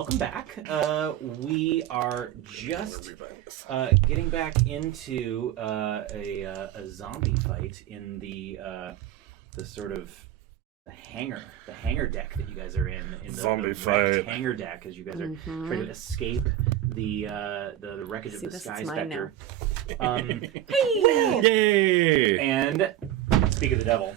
welcome back. We are just getting back into a zombie fight in the sort of the hangar deck that you guys are in the zombie fight hangar deck as you guys are trying to escape the wreckage of the Sky Spectre. Yay! And speak of the devil.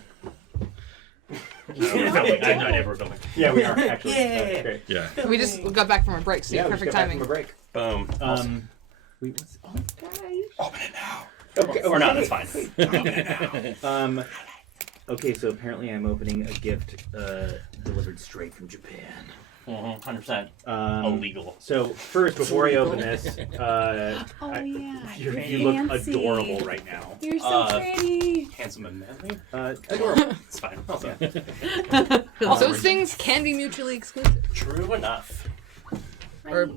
We're filming. I have no idea if we're filming. Yeah, we are actually. Yeah. Great. Yeah. We just got back from a break, so perfect timing. From a break. Boom. Guys. Open it now. Okay, or not, that's fine. Open it now. Okay, so apparently I'm opening a gift delivered straight from Japan. 100%. Illegal. So first, before I open this, you look adorable right now. You're so pretty. Handsome and manly. Adorable. It's fine. Also. Those things can be mutually exclusive. True enough. Or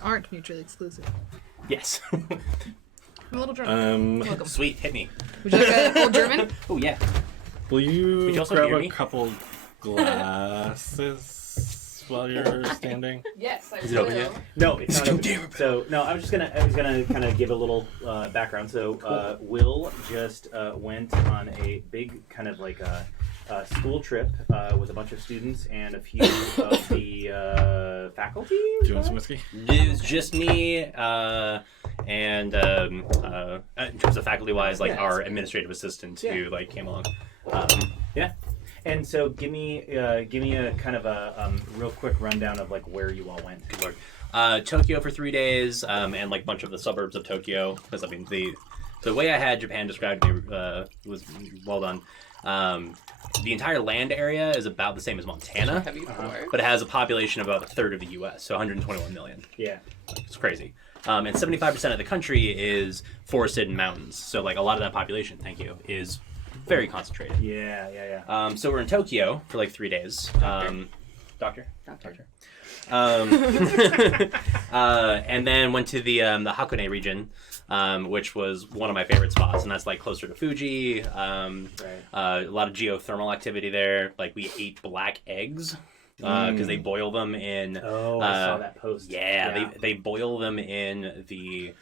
aren't mutually exclusive. Yes. I'm a little drunk. Welcome. Sweet, hit me. Would you like a old German? Oh, yeah. Will you Could you also grab hear a me? couple glasses while you're standing? Yes, I Is it open yet? No, it's not open. So no, I was gonna kind of give a little background. So Will just went on a big kind of like a school trip with a bunch of students and a few of the faculty. Do you want some whiskey? It was just me, and in terms of faculty-wise, like our administrative assistant who like came along. And so give me a kind of a real quick rundown of like where you all went. Good Lord. Tokyo for 3 days, and like a bunch of the suburbs of Tokyo. Because I mean, the way I had Japan described to me was well done. The entire land area is about the same as Montana, but it has a population of about a third of the U.S., so 121 million. Yeah, it's crazy. And 75% of the country is forested and mountains. So like a lot of that population, thank you, is very concentrated. Yeah. So we're in Tokyo for like 3 days. Doctor. And then went to the Hakone region, which was one of my favorite spots, and that's like closer to Fuji. A lot of geothermal activity there. Like we ate black eggs because they boil them in. Oh, I saw that post. Yeah. They boil them in the.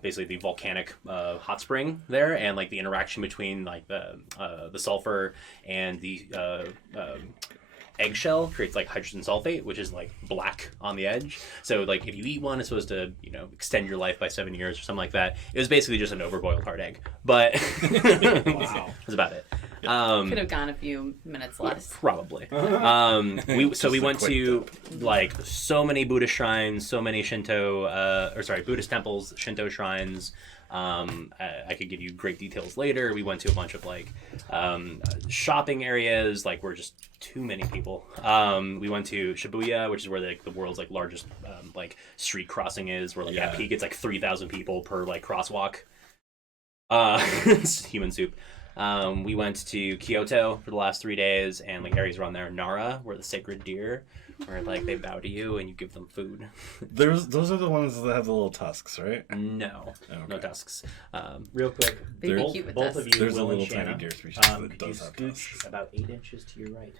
Basically the volcanic hot spring there, and like the interaction between like the sulfur and the eggshell creates like hydrogen sulfate, which is like black on the edge. So like if you eat one, it's supposed to extend your life by 7 years or something like that. It was basically just an overboiled hard egg, but wow, that's about it. Could have gone a few minutes less. Probably. We went to like so many Buddhist shrines, so many Buddhist temples, Shinto shrines. I could give you great details later. We went to a bunch of like shopping areas. Like we're just too many people. We went to Shibuya, which is where the world's like largest like street crossing is. Where like at peak it's like 3,000 people per like crosswalk. It's human soup. We went to Kyoto for the last 3 days, and like areas around there, Nara, where the sacred deer, where like they bow to you and you give them food. Those are the ones that have the little tusks, right? No tusks. Real quick, They'd be cute with both us. of you, There's Will a little and Shanna, tiny deer species could that you does have scooch tusks. about 8 inches to your right?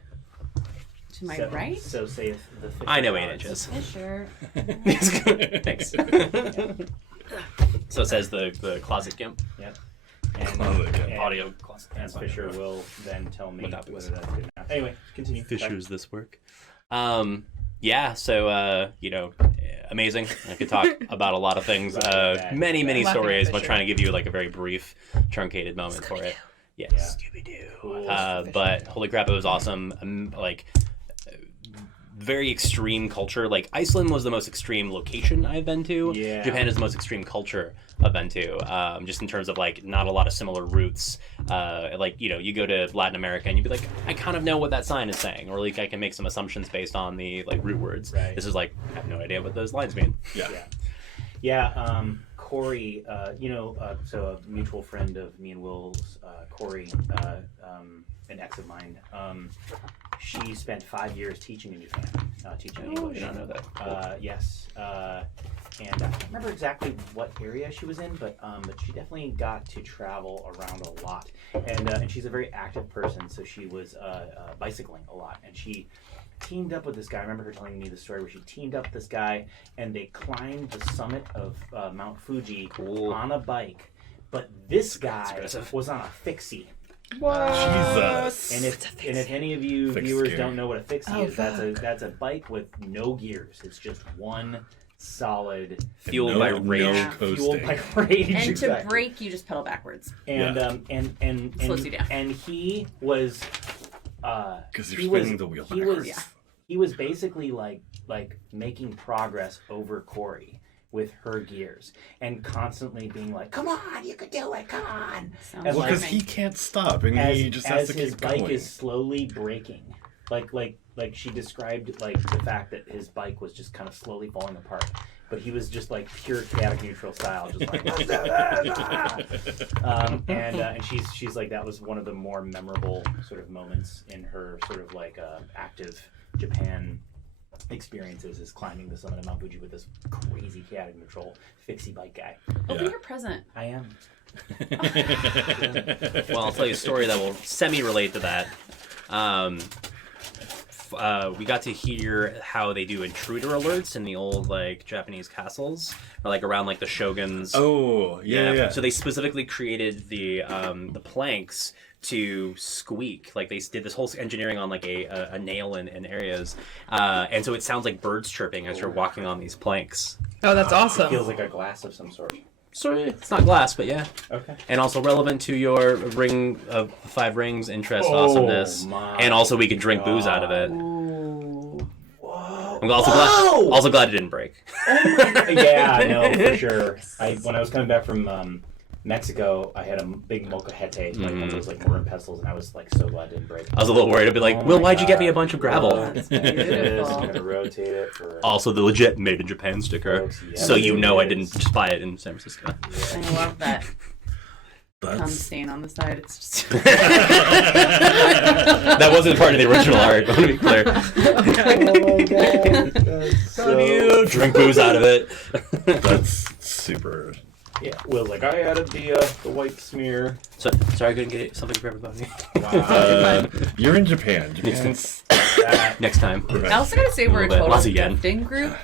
To my right? So saith the Fisher I know 8 gods. inches. Fisher. Thanks. So it says the closet gimp. Yep. Audio closet. And Fisher will then tell me What whether that's good enough. Anyway, continue. Fisher's this work. Amazing. I could talk about a lot of things. Many stories, but trying to give you like a very brief, truncated moment for it. Yes. Yeah. Scooby-Doo. Cool. But holy crap, it was awesome. Very extreme culture. Like Iceland was the most extreme location I've been to. Yeah. Japan is the most extreme culture I've been to. Just in terms of like not a lot of similar roots. You go to Latin America and you'd be like, I kind of know what that sign is saying, or like I can make some assumptions based on the like root words. Right. This is like I have no idea what those lines mean. Yeah. Corey, so a mutual friend of me and Will's, Corey, an ex of mine. She spent 5 years teaching in Japan, teaching English. I don't know that. Yes. And I can't remember exactly what area she was in, but she definitely got to travel around a lot. And she's a very active person, so she was bicycling a lot. And she teamed up with this guy. I remember her telling me the story where she teamed up with this guy, and they climbed the summit of Mount Fuji on a bike. But this guy was on a fixie. Jesus. And if any of you viewers don't know what a fixie is, that's a bike with no gears. It's just one solid Fueled by rage. Fueled by rage. And exactly. to brake, you just pedal backwards. And Slows you down. And he was because you're spinning the wheel backwards. He was basically like making progress over Corey with her gears and constantly being like, "Come on, you can do it! Come on!" Sounds And Well, because he can't stop, and he just has to his keep bike going. is slowly braking, like she described, like the fact that his bike was just kind of slowly falling apart, but he was just like pure chaotic neutral style, just like and she's like, that was one of the more memorable sort of moments in her sort of like active Japan experiences, is climbing the summit of Mount Fuji with this crazy chaotic neutral fixie bike guy. Open your present. I am. Well, I'll tell you a story that will semi-relate to that. We got to hear how they do intruder alerts in the old like Japanese castles, or like around like the shoguns. Oh, yeah. So they specifically created the planks to squeak. Like they did this whole engineering on like a nail in areas, and so it sounds like birds chirping as you're walking on these planks. Oh, that's It awesome. feels like a glass of some sort. So it's not glass, but yeah. Okay. And also relevant to your ring of 5 rings interest awesomeness, my and also we could drink booze out of it. Ooh. Whoa. I'm also glad it didn't break. Yeah, no, for sure. When I was coming back from Mexico, I had a big molcajete, like one of those like mortar and pestles, and I was like so glad it didn't break. I was a little worried. I'd be like, Oh Will, my why'd you get me a God. bunch of gravel? This, I'm gonna rotate it for. Also, the legit made in Japan sticker, Folks, yes, so you know I it didn't is. just buy it in San Francisco. I love that cum That's stain on the side. It's just That wasn't part of the original art. I want to be clear. Oh my God. Drink booze out of it. that's super. Yeah, Will's like, I added the white smear. So, sorry, I couldn't get something for everybody. You're in Japan. Japan's Next time. I also gotta say we're a little bit. total Lots of yen. gifting group.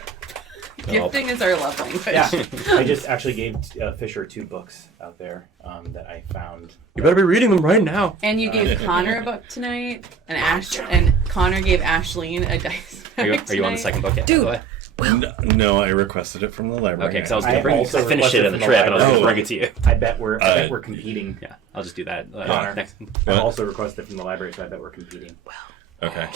Gifting is our love language. Yeah, I just actually gave Fisher 2 books out there that I found. You better be reading them right now. And you gave Connor a book tonight, and Connor gave Ashleen a dice. Are you on the tonight. second book yet? Dude. by the way? No, I requested it from the library. Okay, because I was I gonna bring. also I finished it requested in the from the trip, and I was gonna library. bring it to you. I bet we're competing. Yeah, I'll just do that. Connor. Next. I also requested from the library, so I bet we're competing. Okay.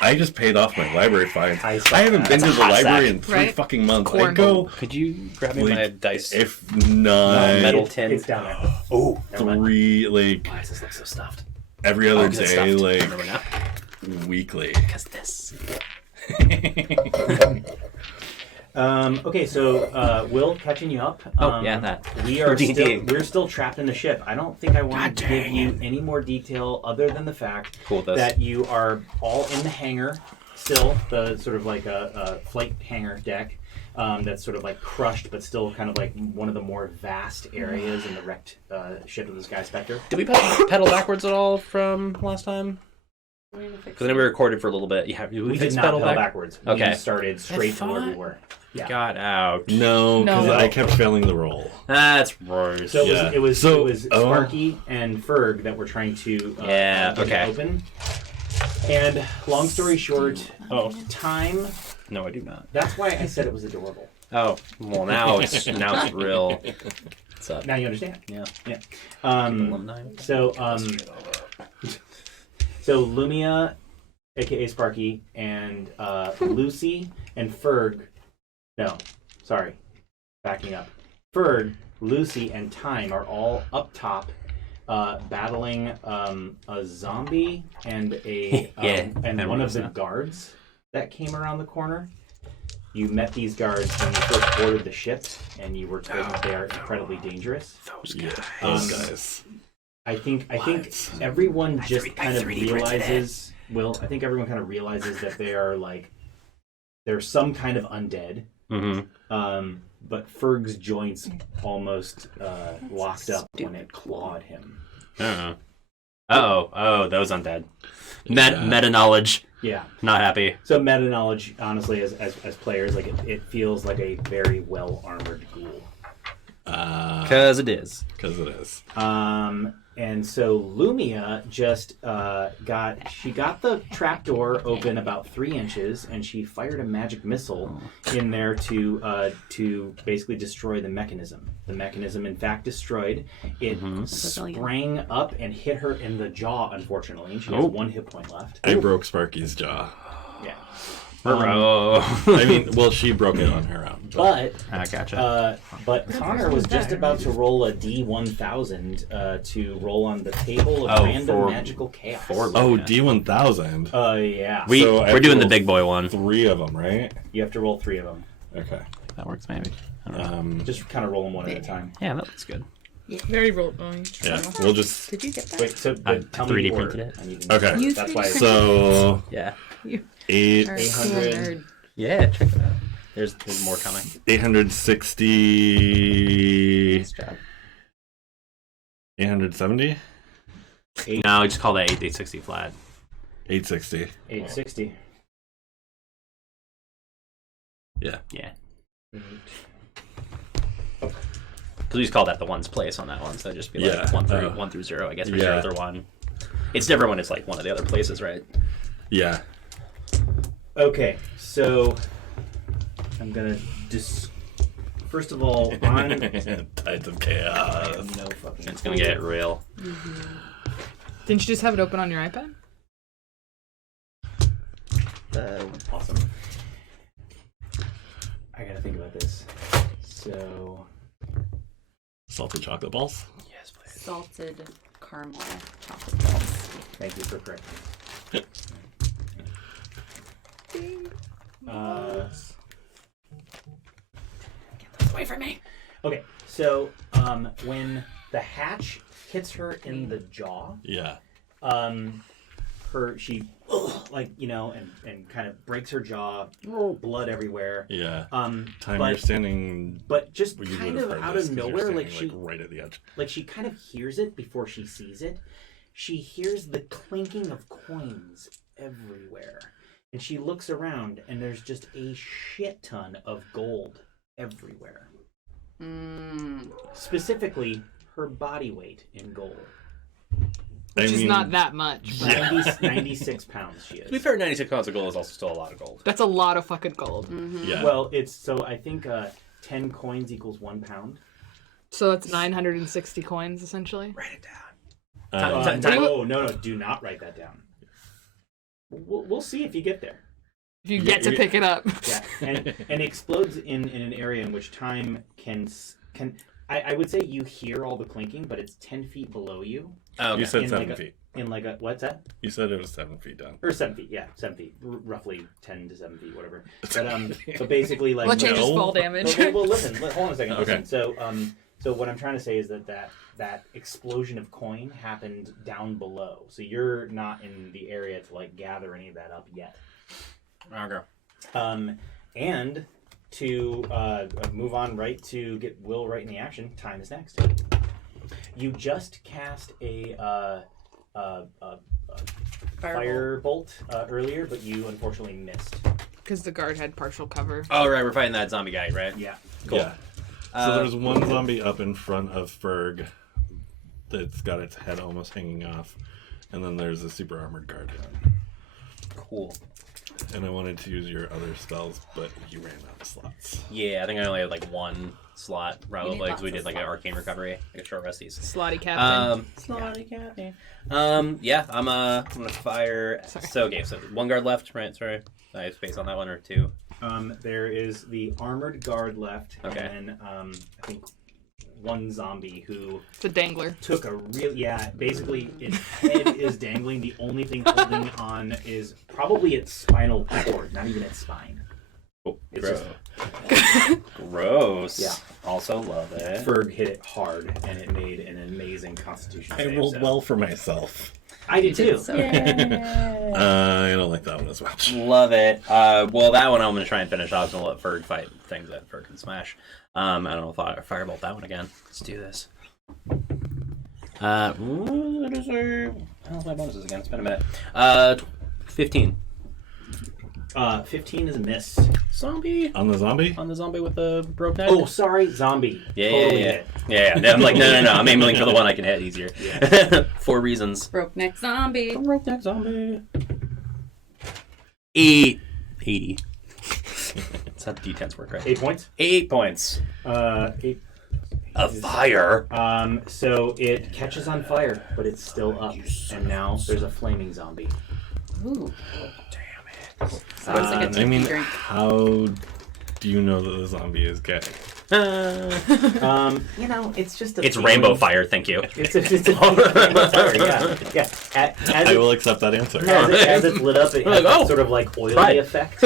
I just paid off my library fine. I I saw haven't that. been to That's the a hot library sack. in 3 Right? fucking months. I Corn. go Could you grab me my dice? if not metal tin. It's down there. Oh, never mind. 3 like Why does this look so stuffed? every other 'Cause it's day, stuffed. like Remember now? weekly. Because this. Okay, so Will, catching you up. That. We are For D&D. we're still trapped in the ship. I don't think I want to give you any more detail other than the fact Cool with this. that you are all in the hangar still, the sort of like a flight hangar deck that's sort of like crushed, but still kind of like one of the more vast areas in the wrecked ship of the Sky Spectre. Did we pedal backwards at all from last time? Because I know we recorded for a little bit. Yeah, We did not pedal backwards. Okay. We started straight from where we thought- were. Yeah. Got out. No, because No. I kept failing the roll. That's right. So Yeah. it was So- Sparky and Fearg that were trying to Yeah, get it okay. open. And long story short, time. No, I do not. That's why I said it was adorable. Oh, well, now it's real. What's up? Now you understand. Yeah. Yeah. Alumni. So Lumia, aka Sparky, and Lucy and Fearg. No, sorry, backing up. Fearg, Lucy, and Time are all up top, battling a zombie and a Yeah, and I one of remember the that. guards that came around the corner. You met these guards when you first boarded the ship, and you were told that they are incredibly dangerous. Those Yeah, guys. those guys. I think everyone just kind of realizes. Well, I think everyone kind of realizes that they are like they're some kind of undead. Mm-hmm. But Ferg's joints almost locked up when it clawed him. Oh, those undead. Meta knowledge. Yeah. Not happy. So meta knowledge, honestly, as players, like it feels like a very well armored ghoul. Because it is. And so Lumia just got the trapdoor open about 3 inches, and she fired a magic missile in there to basically destroy the mechanism. The mechanism, in fact, destroyed. It sprang up and hit her in the jaw, unfortunately. She has 1 hit point left. I broke Sparky's jaw. Yeah. I mean, well, she broke it on her own. But I gotcha. but Connor was just about to roll a D1000 to roll on the table of random magical chaos. D1000. Yeah. We're doing the big boy one. 3 of them, right? You have to roll 3 of them. Okay. That works, maybe. Just kind of roll them one at a time. Yeah, that looks good. Very roll. Yeah, we'll just. Did you get that? Wait, so tell me 3D the order. printed it. I need to know. Okay. That's why. So Yeah. 800. Yeah, check it out. There's more coming. 860. Nice job. 870. No, just call that 860 flat. 860. 860. Yeah. Please call that the ones place on that one, so just be like 1 through 0, I guess, for sure, either one. It's different when it's like one of the other places, right? Yeah. Okay, so I'm gonna first of all, on Tides of Chaos. no fucking. It's gonna get real. Didn't you just have it open on your iPad? Awesome. I gotta think about this. So. Salted chocolate balls. Yes, please. Salted caramel chocolate balls. Thank you for correcting. Get those away from me. Okay, so when the hatch hits her in the jaw, Yeah. she and kind of breaks her jaw, blood everywhere. Yeah. But you're standing. but just Well, you kind would have of heard out this of 'cause you're nowhere, like standing, right at the edge. she kind of hears it before she sees it. She hears the clinking of coins everywhere. And she looks around, and there's just a shit ton of gold everywhere. Specifically, her body weight in gold. Which is not that much. But 96 pounds she To be is. fair, 96 pounds of gold is also still a lot of gold. that's a lot of fucking gold. Yeah. Well, it's so I think 10 coins equals 1 pound. So that's 960 coins, essentially. Write it down. No, do not write that down. We'll see if you get there. If you get to pick it up. Yeah, and explodes in an area in which time can I would say you hear all the clinking, but it's 10 feet below you. Oh, okay. You said In 7 like feet. What's that? You said it was 7 feet down. Or 7 feet, yeah, 7 feet, roughly 10 to 7 feet, whatever. But basically, like, Well, it changes fall damage. Well, listen, hold on a second. Okay. Listen. So what I'm trying to say is that explosion of coin happened down below. So you're not in the area to like gather any of that up yet. Okay. And to move on right to get Will right in the action, time is next. You just cast a firebolt earlier, but you unfortunately missed. Because the guard had partial cover. Oh, right, we're fighting that zombie guy, right? Yeah. Cool. Yeah. So there's one zombie up in front of Fearg that's got its head almost hanging off. And then there's a super armored guard. Cool. And I wanted to use your other spells, but you ran out of slots. Yeah, I think I only had like one slot, probably, need because we lots did of like an slots. arcane recovery, like a short resties. Slotty captain. Slotty captain. Yeah, I'm gonna fire. Sorry. So okay, so one guard left, right? Sorry, I have space on that one or two. There is the armored guard left, Okay. and then I think one zombie who The dangler. took a real basically its head is dangling. The only thing holding on is probably its spinal cord, not even its spine. Oh, It's gross. just Gross. Yeah. Also love it. Ferg hit it hard, and it made an amazing Constitution I save. rolled so- well for myself. I did too. So I don't like that one as much. Love it. Well, that one I'm going to try and finish off. I'm going to let Ferg fight things that Ferg can smash. I don't know if I'll firebolt that one again. Let's do this. hell's my bonuses again? It's been a minute. 15. 15 is a miss. Zombie. On the zombie? On the zombie with the broke neck? Oh, sorry, zombie. Yeah, Totally yeah. hit. Yeah. No, I'm like, no. I'm aiming for the one I can hit easier. Yeah. 4 reasons. Broke neck zombie. Broke neck zombie. 80. That's how D10s work, right? 8 points. 8 points. 8. A fire. So it catches on fire, but it's still up, and now there's a flaming zombie. Ooh. Damn it. Sounds like a I tiki mean, drink. how do you know that the zombie is gay? It's just a It's feeling. rainbow fire, thank you. It's a rainbow fire, yeah. As I it- will accept that answer. as it's lit up, it has Like, that oh, sort of like oily right. effect.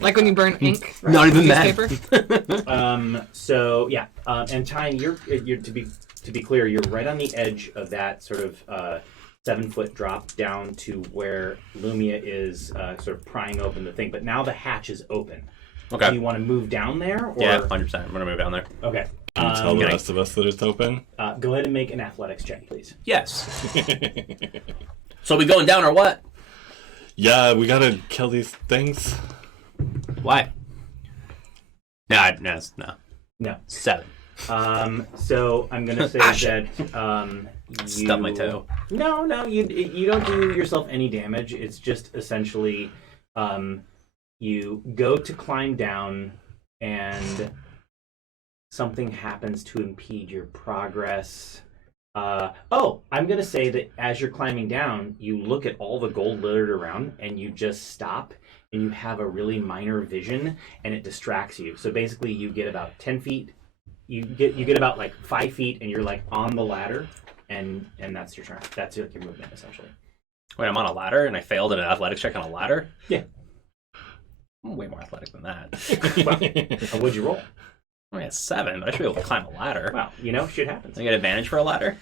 Like when you burn ink. Not even that. Newspaper. So yeah, and Tyne, you're to be clear, you're right on the edge of that sort of 7-foot drop down to where Lumia is sort of prying open the thing. But now the hatch is open. Okay. Do you want to move down there? Or... Yeah, 100%. I'm going to move down there. Okay. Can you tell the Can I- rest of us that it's open? Go ahead and make an athletics check, please. Yes. So we going down or what? Yeah, we gotta kill these things. Why? No. No. 7. So I'm gonna say that you Stub my toe. No, you don't do yourself any damage. It's just essentially you go to climb down and something happens to impede your progress. I'm gonna say that as you're climbing down, you look at all the gold littered around and you just stop and you have a really minor vision and it distracts you. So basically you get about 10 feet. You get about like 5 feet and you're like on the ladder and that's your turn. That's your movement essentially. Wait, I'm on a ladder and I failed at an athletics check on a ladder? Yeah. I'm way more athletic than that. What'd you roll? I got 7, but I should be able to climb a ladder. Wow, shit happens. I get advantage for a ladder?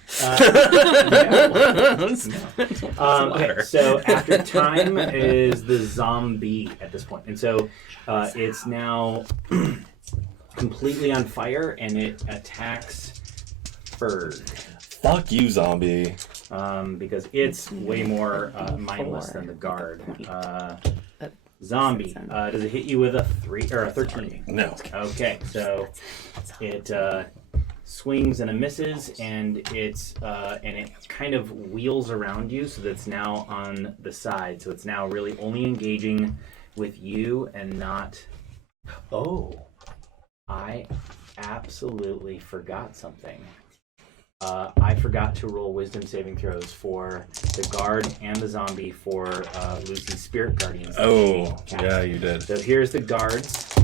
Okay, so after time is the zombie at this point. And so it's now completely on fire and it attacks Fearg. Fuck you, zombie. Because it's way more mindless than the guard. Zombie. Does it hit you with a 3 or a 13? No. Okay, so it swings and it misses, and it kind of wheels around you, so that it's now on the side. So it's now really only engaging with you and not. Oh, I absolutely forgot something. I forgot to roll wisdom saving throws for the guard and the zombie for Lucy's spirit guardians. Oh, yeah, you did. So here's the guards.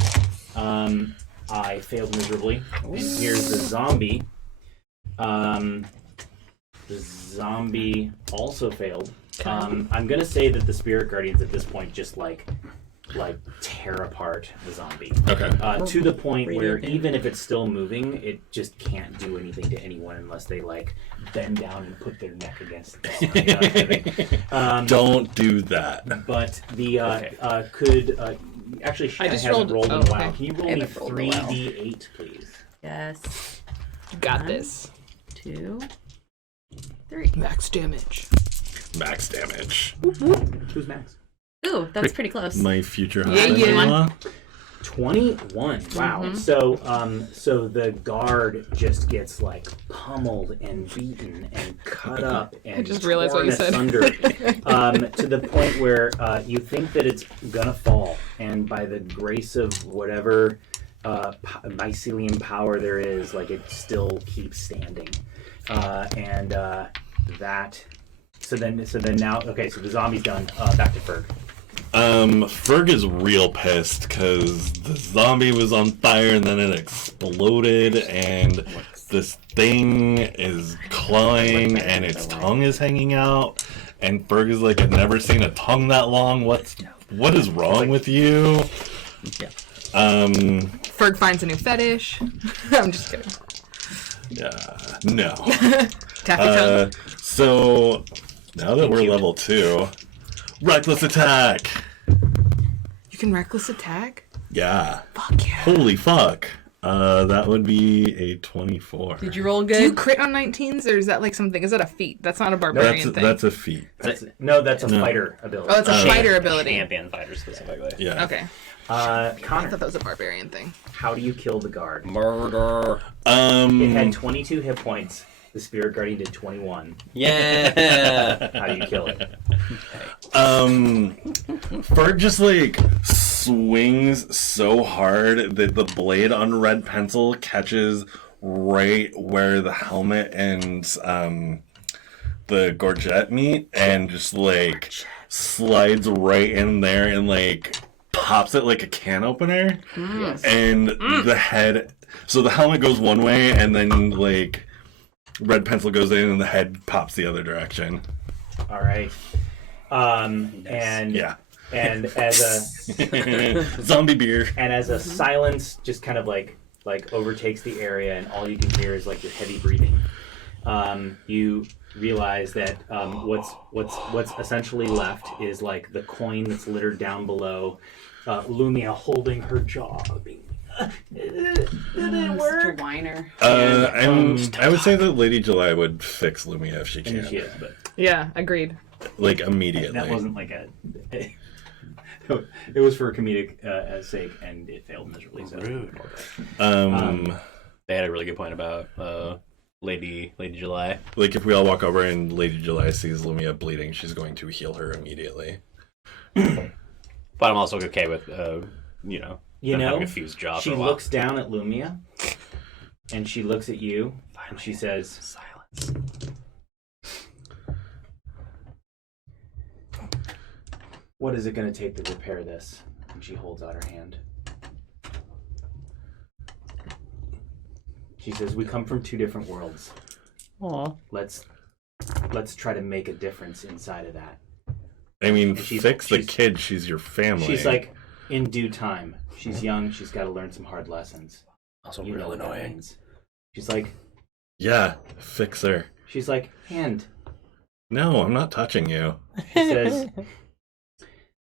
I failed miserably. And here's the zombie. The zombie also failed. I'm gonna say that the spirit guardians at this point just like tear apart the zombie. Okay. To the point where even if it's still moving, it just can't do anything to anyone unless they like bend down and put their neck against the Don't do that. But the actually I just hasn't rolled rolled- in a oh, while. okay. Can you roll I me haven't rolled in a while. 3d8, please? Yes. You got this. 2, 3. Max damage. Max damage. Who's max? Ooh, that's pretty close. My future Yeah, husband. yeah. Mila? 21. Wow. So the guard just gets like pummeled and beaten and cut up and just realized what torn you said. asunder to the point where you think that it's gonna fall, and by the grace of whatever mycelium power there is, like it still keeps standing, that. So then now, okay. So the zombie's done. Back to Fearg. Fearg is real pissed because the zombie was on fire and then it exploded and this thing is clawing and its tongue is hanging out and Fearg is like, I've never seen a tongue that long. What is wrong with you? Yeah. Fearg finds a new fetish. I'm just kidding. No. Taffy tongue. So now that we're level 2, reckless attack. You can reckless attack? Yeah. Fuck yeah. Holy fuck. That would be a 24. Did you roll Do you good? crit on 19s, or is that like something? Is that a feat? That's not a barbarian thing. That's a feat. That's a fighter ability. Oh, it's a fighter ability. Champion fighter specifically. Yeah. Okay. I Connor, thought that was a barbarian thing. how do you kill the guard? Murder. It had 22 hit points. The spirit guardian did 21. Yeah. How do you kill it? Fearg just like swings so hard that the blade on red pencil catches right where the helmet and the gorget meet, and just like slides right in there and like pops it like a can opener. And the head, so the helmet goes one way and then like red pencil goes in and the head pops the other direction. All right. And Yeah. and as a Zombie beer. and as a silence just kind of like overtakes the area, and all you can hear is like your heavy breathing. You realize that what's essentially left is like the coin that's littered down below. Lumia holding her jaw. It didn't Such a work. whiner. I would say that Lady July would fix Lumia if she And she can. is, but Yeah, agreed. Like immediately. that wasn't like a. It was for comedic sake, and it failed miserably. So. They had a really good point about Lady July. Like if we all walk over and Lady July sees Lumia bleeding, she's going to heal her immediately. But I'm also okay with them having a fused jaw she for a while. looks down at Lumia, and she looks at you, and she says, Silence. "What is it going to take to repair this?" And she holds out her hand. She says, "We come from two different worlds. Aw. Let's try to make a difference inside of that." I mean, And fix the kid, she's your family. She's like, "In due time. She's young. She's got to learn some hard lessons." Also You know real what that annoying. means. She's like, yeah, fix her. "Hand." No, I'm not touching you. She says,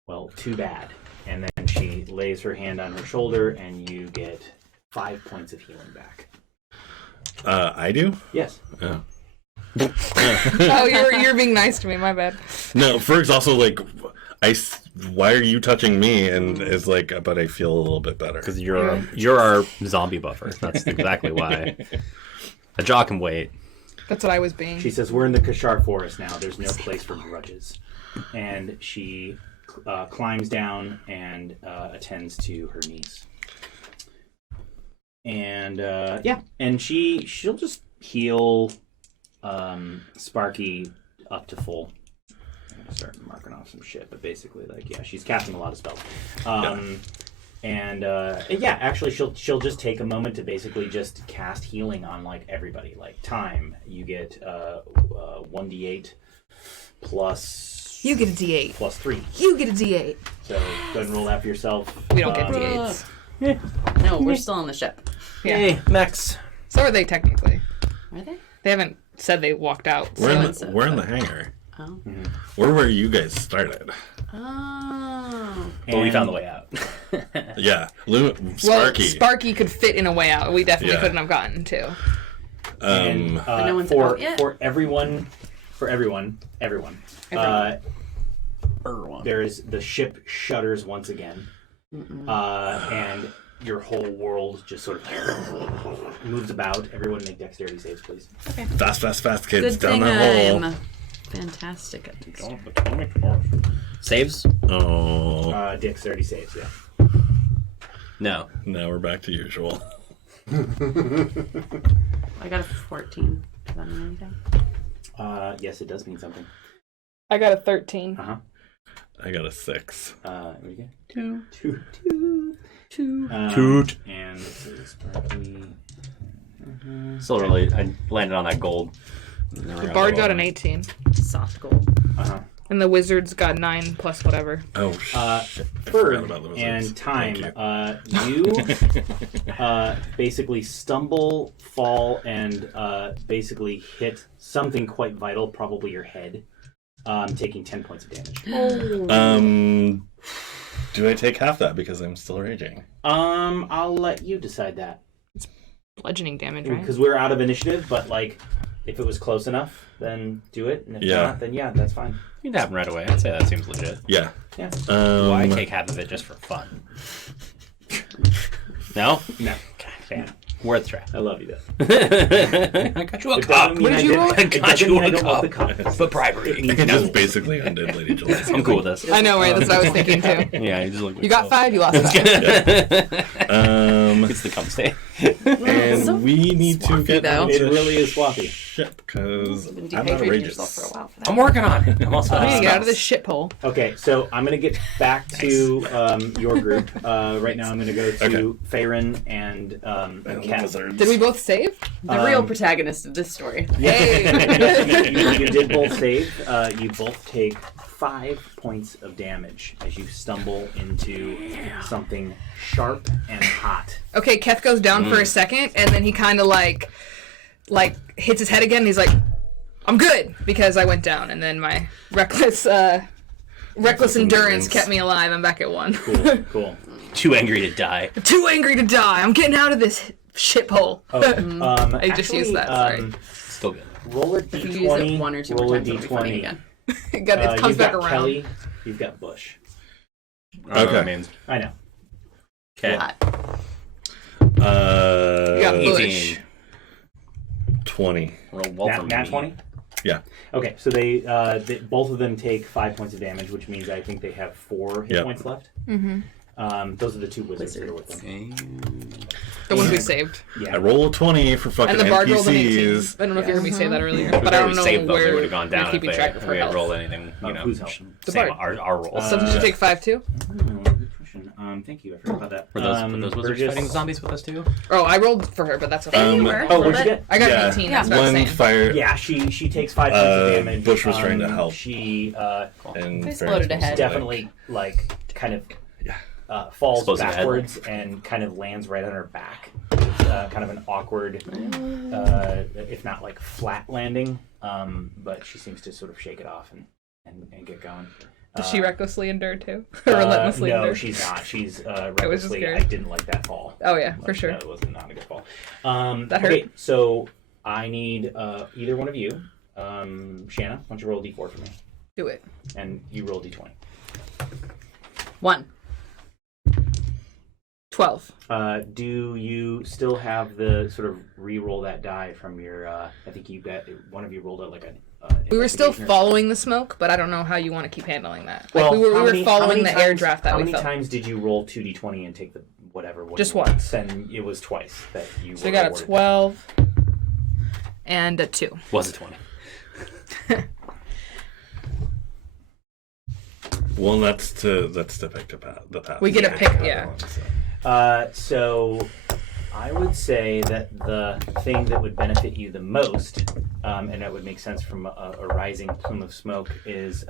"Well, too bad." And then she lays her hand on her shoulder, and you get 5 points of healing back. I do? Yes. Oh. Oh, you're being nice to me. My bad. No, Fearg's also like, why are you touching me? And is like, but I feel a little bit better. Because you're our zombie buffer. That's exactly why. A jaw can wait. That's what I was being. She says, "We're in the Kashar forest now. There's no place for grudges." And she climbs down and attends to her niece. And and she'll just heal Sparky up to full. I'm gonna start marking off some shit, but basically, she's casting a lot of spells. And actually, she'll just take a moment to basically just cast healing on like everybody. Like time, you get 1d8 plus. You get a D8. Plus 3. You get a D8. So go ahead and roll that for yourself. We don't get D8s. No, we're still on the ship. Yeah. Hey, Max. So are they technically. Are they? They haven't said they walked out. We're in So- we're in the hangar. Oh. We're where you guys started. Oh. But we found the way out. Yeah. Well, Sparky. Sparky could fit in a way out. We definitely Yeah. couldn't have gotten to. And But no one's for out yet? for everyone, there's the ship shutters once again, and your whole world just sort of moves about. Everyone make dexterity saves, please. Fast, kids. Good Down thing that hole. I'm fantastic at this. Saves? Oh. Dexterity saves, yeah. No. Now we're back to usual. I got a 14. Does that mean anything? Yes, it does mean something. I got a 13. I got a 6. Here we go. Two. Toot. And this is Sparky. Still really, I landed on that gold. The bard got an 18. Soft gold. And the wizards got 9 plus whatever. Oh, shit. I forgot Fearg about the wizards. and Time, Thank you basically stumble, fall, and basically hit something quite vital, probably your head, taking 10 points of damage. Do I take half that because I'm still raging? I'll let you decide that. Bludgeoning damage, right? Because we're out of initiative, but like, if it was close enough, then do it, and if not, then yeah, that's fine. You'd have him right away. I'd say that seems legit. Yeah. Yeah. Why take half of it just for fun? No? No. Fan. Worth a try. I love you, though. I got you a cup. What did you roll? I got you I a don't want the cup. cup. But bribery. It's just basically Undead Lady July. I'm cool with this. I know, right? That's what I was thinking too. Yeah, you just look. You got 5, you lost 5. It's the cum stay. And we need to get though. It really is sloppy. ship because You've been I'm dehydrating yourself outrageous. for a while for that. I'm working on it. I'm also. I need to get out of this shit hole. Okay, so I'm going to get back to your group. Right now I'm going to go to Faerynn and Keth. Did we both save? The real protagonist of this story. Hey! You did both save. You both take 5 points of damage as you stumble into something sharp and hot. Okay, Keth goes down for a second, and then he kind of like hits his head again. And he's like, "I'm good," because I went down, and then my reckless endurance kept me alive. I'm back at 1. Cool. Too angry to die. Too angry to die. I'm getting out of this ship hole. I just used that, sorry. Still good. Roll a If you use it d20. 1 or 2 Roll more a times, it'll be funny d20. again. It comes You've back got around. Kelly. You've got Bush. Okay. Means. I know. Okay. Hot. You got 18. Bush. 20. Roll well for Nat me. 20? Yeah. Okay, so they both of them take 5 points of damage, which means I think they have 4 hit Yep. points left. Mm-hmm. Those are the 2 wizards that are with them. The ones we saved. Yeah. I roll a 20 for fucking And the bard rolled an 18. NPCs. I don't know if you heard me say that earlier, But but I don't know saved those, they where would have gone down we're if keeping they track of her we had health. rolled anything. whose help? The Same, bard. our rolls. So did you take 5 too? Good question. Thank you. I forgot about that. Were those wizards Burgess- fighting zombies with us too? Oh, I rolled for her, but that's okay. You were. Oh, what'd you get? I got Yeah. an 18. That's what I was One saying. fire Yeah, she takes 5 points of damage. Bush was trying to help. She and They Faerynn exploded was ahead. definitely kind of falls Explosive head. backwards and kind of lands right on her back. It's kind of an awkward, if not like flat landing, but she seems to sort of shake it off and get going. Does she recklessly endure too? Relentlessly no, endure? she's not. She's was just recklessly. curious. I didn't like that fall. Oh yeah, for sure. That was not a good fall. That hurt. Okay, so I need either one of you. Shanna, why don't you roll a d4 for me? Do it. And you roll d20. 1. 12. Do you still have the sort of re-roll that die from your? I think you got one of you rolled out like a. We were still investigation or following the smoke, but I don't know how you want to keep handling that. Like Well, we were how many- following how the many air times- draft that How we many felt. times did you roll 2d20 and take the whatever? What Just you rolled? once. Then it was twice that you. So we were got a awarded. 12 and a 2. Was it 20? Well, that's to pick the path. We get a pick, yeah. So I would say that the thing that would benefit you the most, and that would make sense from a rising plume of smoke, is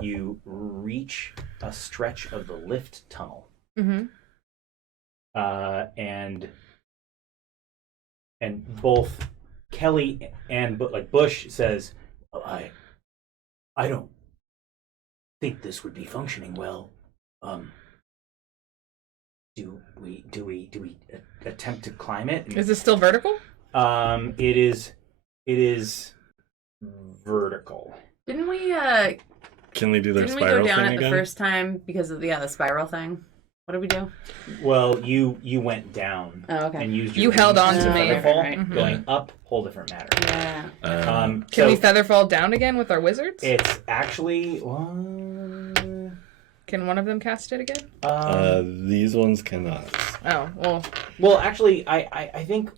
you reach a stretch of the lift tunnel. Mm-hmm. And both Kelly and Bush says, well, I don't think this would be functioning well. Do we attempt to climb it? Is this still vertical? It is vertical. Didn't we Can we do their didn't we spiral go down thing at the again? first time because of the spiral thing? What did we do? Well, you went down Oh, okay. and used your You held on wings to me. featherfall. Right. Going up, whole different matter. Yeah. Um, Can so we feather fall down again with our wizards? it's actually Can one of them cast it again? these ones cannot. Oh, well, well, actually, I think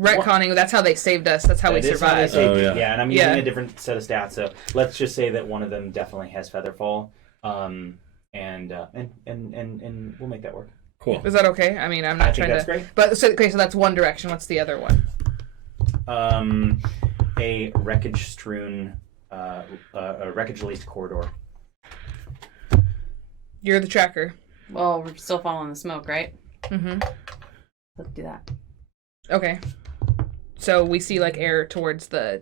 retconning, that's how they saved us. That's how we that is how they survived. saved Oh, you. yeah. Yeah, and I'm using Yeah. a different set of stats. So let's just say that one of them definitely has featherfall, and we'll make that work. Cool. Is that okay? I mean, I'm not I think trying that's to. great. But so that's one direction. What's the other one? A wreckage strewn, a wreckage laced corridor. You're the tracker. Well, we're still following the smoke, right? Mm-hmm. Let's do that. Okay. So we see like air towards the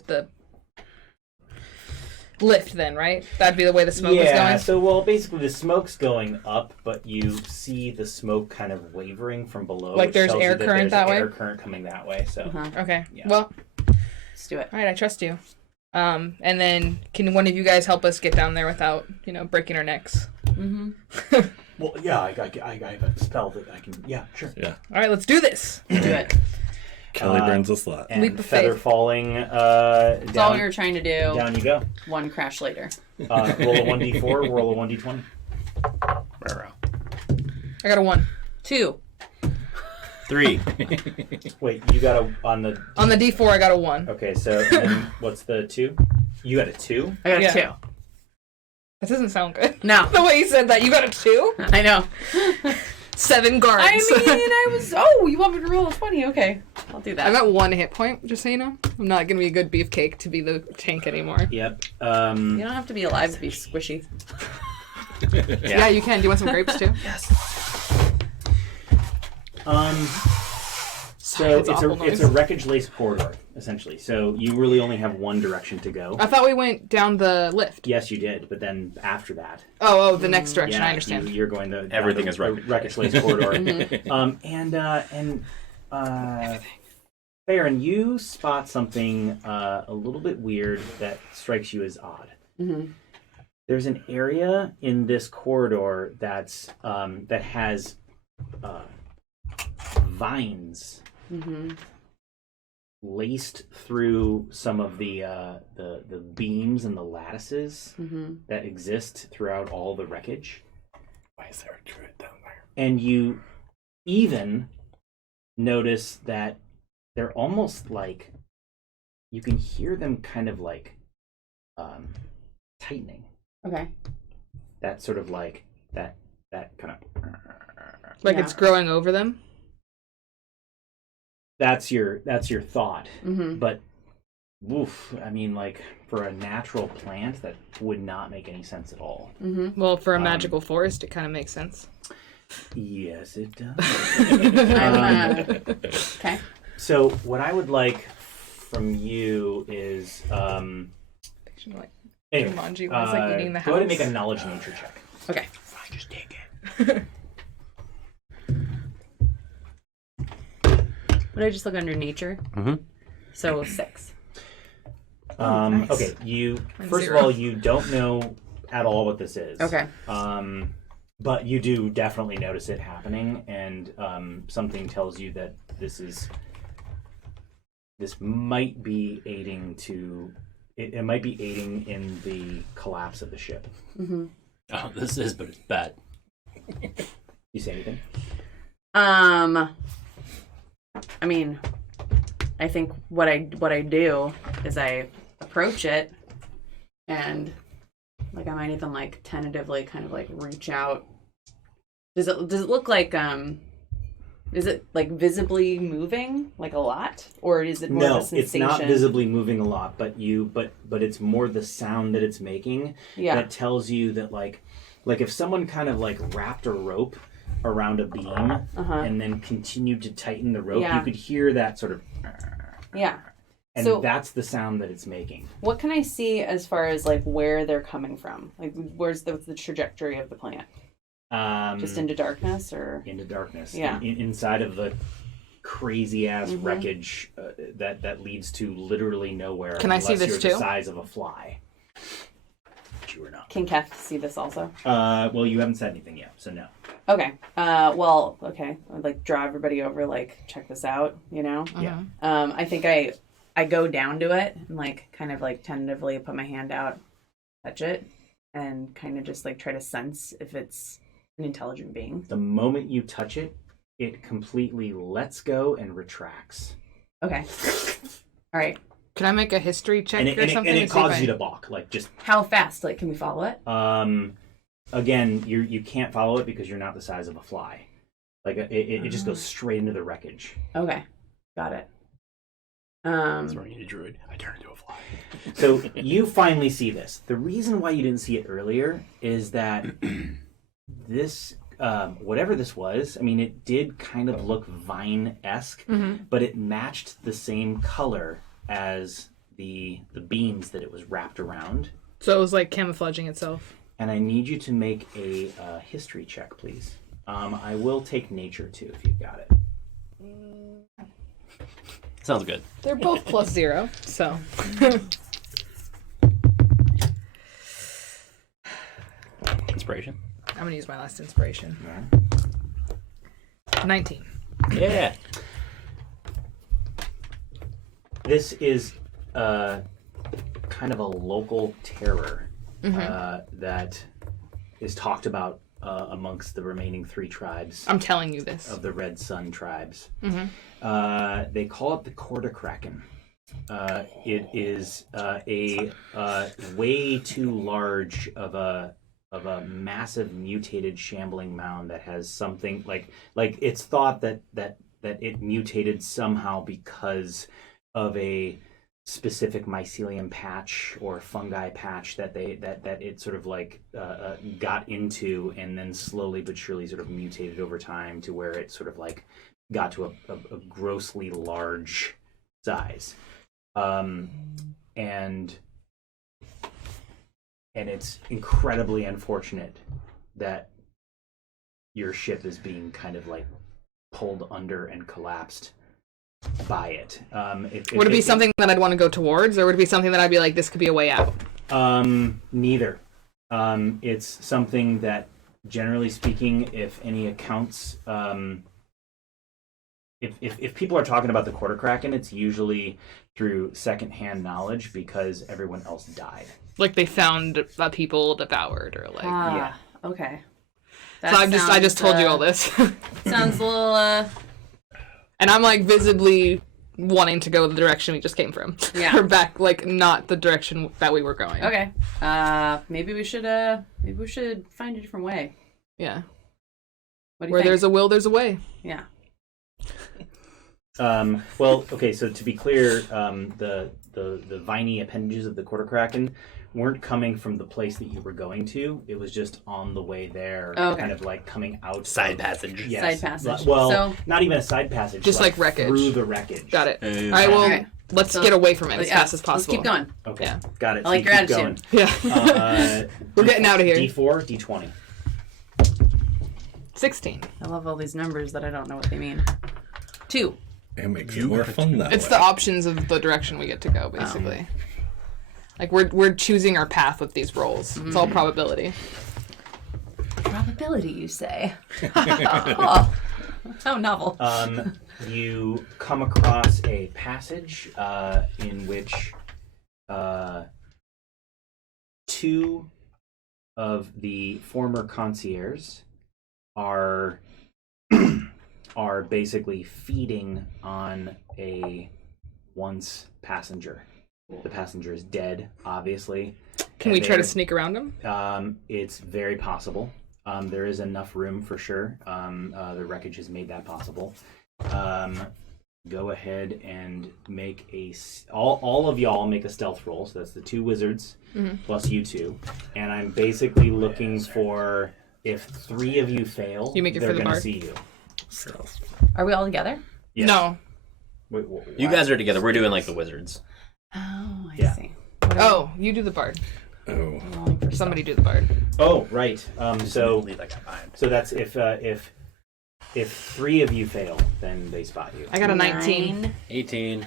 lift then, right? That'd be the way the smoke is going? So basically the smoke's going up, but you see the smoke kind of wavering from below. Like which there's tells you air current that way? air current coming that way, so. Okay. Yeah. Well, Let's do it. all right, I trust you. And then can one of you guys help us get down there without, breaking our necks? Well, yeah, I have a spell that I can, yeah, sure. Yeah. All right, let's do this. Let's do it. Kelly burns a slot. And Leap of feather faith. falling That's all we down, were trying to do. down you go. One crash later. Roll a 1d4, roll a 1d20. I got a 1. 2. 3. Wait, you got on the... On the D4, I got a 1. Okay, so then what's the 2? You got a 2? I got Yeah. a 2. That doesn't sound good. No. The way you said that, you got a 2? I know. 7 guards. I mean, I was... Oh, you want me to roll a 20? Okay. I'll do that. I got 1 hit point, just so you know. I'm not going to be a good beefcake to be the tank anymore. Yep. You don't have to be alive to be squishy. Yeah, you can. Do you want some grapes, too? So That's awful it's noise. a wreckage lace corridor, essentially. So you really only have one direction to go. I thought we went down the lift. Yes, you did, but then after that, Oh, the next direction. I understand. you're going to Everything down is the wreckage. lace corridor. Faerynn, you spot something a little bit weird that strikes you as odd. There's an area in this corridor that's that has vines laced through some of the beams and the lattices that exist throughout all the wreckage. Why is there a druid down there? And you even notice that they're almost like you can hear them kind of like tightening. Okay. That sort of like that kind of Like Yeah. it's growing over them. that's your thought. Mm-hmm. But woof, I mean, like for a natural plant that would not make any sense at all. Mm-hmm. Well, for a magical forest, it kind of makes sense. Yes, it does. Okay. So what I would like from you is Like anyway, Jumanji was like eating the go ahead and house. make a knowledge nature check. Okay. Fine, just take it. Would I just look under nature? Mhm. So 6. nice. Okay, you Mine's first 0. of all, you don't know at all what this is. Okay. But you do definitely notice it happening, and something tells you that this might be aiding to it might be aiding in the collapse of the ship. Mm-hmm. Oh, this is, but it's bad. You say anything? I mean, I think what I do is I approach it, and like I might even like tentatively kind of like reach out. Does it look like is it like visibly moving like a lot, or is it more of a No, sensation? it's not visibly moving a lot, but it's more the sound that it's making that tells you that like if someone kind of like wrapped a rope around a beam and then continued to tighten the rope, you could hear that sort of Yeah. and So- that's the sound that it's making. What can I see as far as like where they're coming from? Like what's the trajectory of the plant? Just into darkness, or into darkness. Yeah. Inside of the crazy ass wreckage that leads to literally nowhere. Can I see unless this you're too? the size of a fly. But you are not. can Keth see this also? Well, you haven't said anything yet, so no. Okay. Well, okay. I'd like draw everybody over, like check this out, you know? Yeah. I think I go down to it and like kind of like tentatively put my hand out, touch it, and kind of just like try to sense if it's an intelligent being. The moment you touch it, it completely lets go and retracts. Okay. All right. Can I make a history check And or something? it to see if causes I- you to balk. Like just How fast? Like, can we follow it? again, you can't follow it because you're not the size of a fly. Like it just goes straight into the wreckage. Okay. Got it. That's where I need a druid. I turn into a fly. So you finally see this. The reason why you didn't see it earlier is that this, whatever this was, I mean, it did kind of look vine-esque, but it matched the same color as the beams that it was wrapped around. So it was like camouflaging itself. And I need you to make a history check, please. I will take nature too if you've got it. Sounds good. They're both +0, so. Inspiration. I'm gonna use my last inspiration. Yeah. 19. Yeah. This is kind of a local terror that is talked about amongst the remaining 3 tribes I'm telling you this. of the Red Sun tribes. They call it the Quarterkraken. It is a way too large of a massive mutated shambling mound that has something like it's thought that it mutated somehow because of a specific mycelium patch or fungi patch that it sort of like got into, and then slowly but surely sort of mutated over time to where it sort of like got to a grossly large size, and it's incredibly unfortunate that your ship is being kind of like pulled under and collapsed by it. Would it be something that I'd want to go towards, or would it be something that I'd be like, this could be a way out? Neither. It's something that, generally speaking, if any accounts, if people are talking about the Quarterkraken, it's usually through secondhand knowledge because everyone else died. Like they found people devoured, or like. Yeah. Okay. So I just told you all this. Sounds a little, And I'm like visibly wanting to go the direction we just came from. Yeah. Or back, like not the direction that we were going. Okay. Maybe we should find a different way. Yeah. What do you Where think? there's a will, there's a way. Yeah. Well, okay, so to be clear, the viney appendages of the Quarterkraken weren't coming from the place that you were going to. It was just on the way there, Okay. kind of like coming out. Side passage. Yes. Side passage. Well, So- not even a side passage. Just like wreckage. Through the wreckage. Got it. Hey. All right, well, Okay. let's So- get away from it as Yeah, fast as possible. Let's keep going. Okay, Yeah. got it. I like So your keep attitude. Yeah. We're getting out of here. D4, D20. 16. I love all these numbers that I don't know what they mean. 2. It makes it more fun that It's way. the options of the direction we get to go, basically. Like we're choosing our path with these rolls. It's all probability. Probability, you say? Oh, how novel. You come across a passage in which 2 of the former concierges are basically feeding on a once passenger. The passenger is dead, obviously. Can we try to sneak around them? It's very possible. There is enough room for sure. The wreckage has made that possible. Go ahead and make all of y'all make a stealth roll. So that's the 2 wizards plus you 2. And I'm basically looking for, if 3 of you fail, You make it they're for the gonna bard? see you. Are we all together? Yes. No. Wait, You guys are together. We're doing like the wizards. Oh, I Yeah. see. Oh, you do the bard. Oh. Somebody do the bard. Oh, right. So Leave that guy behind. so that's if 3 of you fail, then they spot you. I got a 19. 9. 18.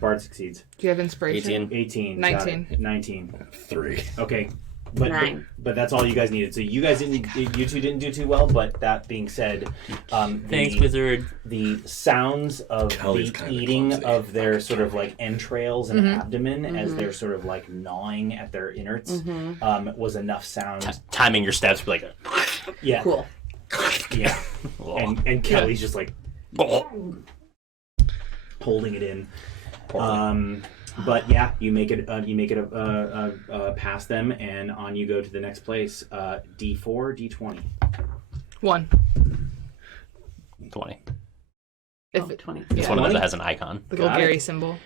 Bard succeeds. Do you have inspiration? 18. 18. 19. Got it. 19. 3. Okay. But 9. but that's all you guys needed. So you guys didn't. You 2 didn't do too well. But that being said, Thanks, wizard. the sounds of Kelly's the kinda eating clumsy. of their sort of like entrails and abdomen as they're sort of like gnawing at their innards was enough sound. Timing your steps, be like, Yeah. Cool. Yeah. And Kelly's just like holding it in. But yeah, you make it past them, and on you go to the next place. D4, D20. 1. 20. If Oh, 20. It's one of those 20? that has an icon. the little Got it. Gary symbol.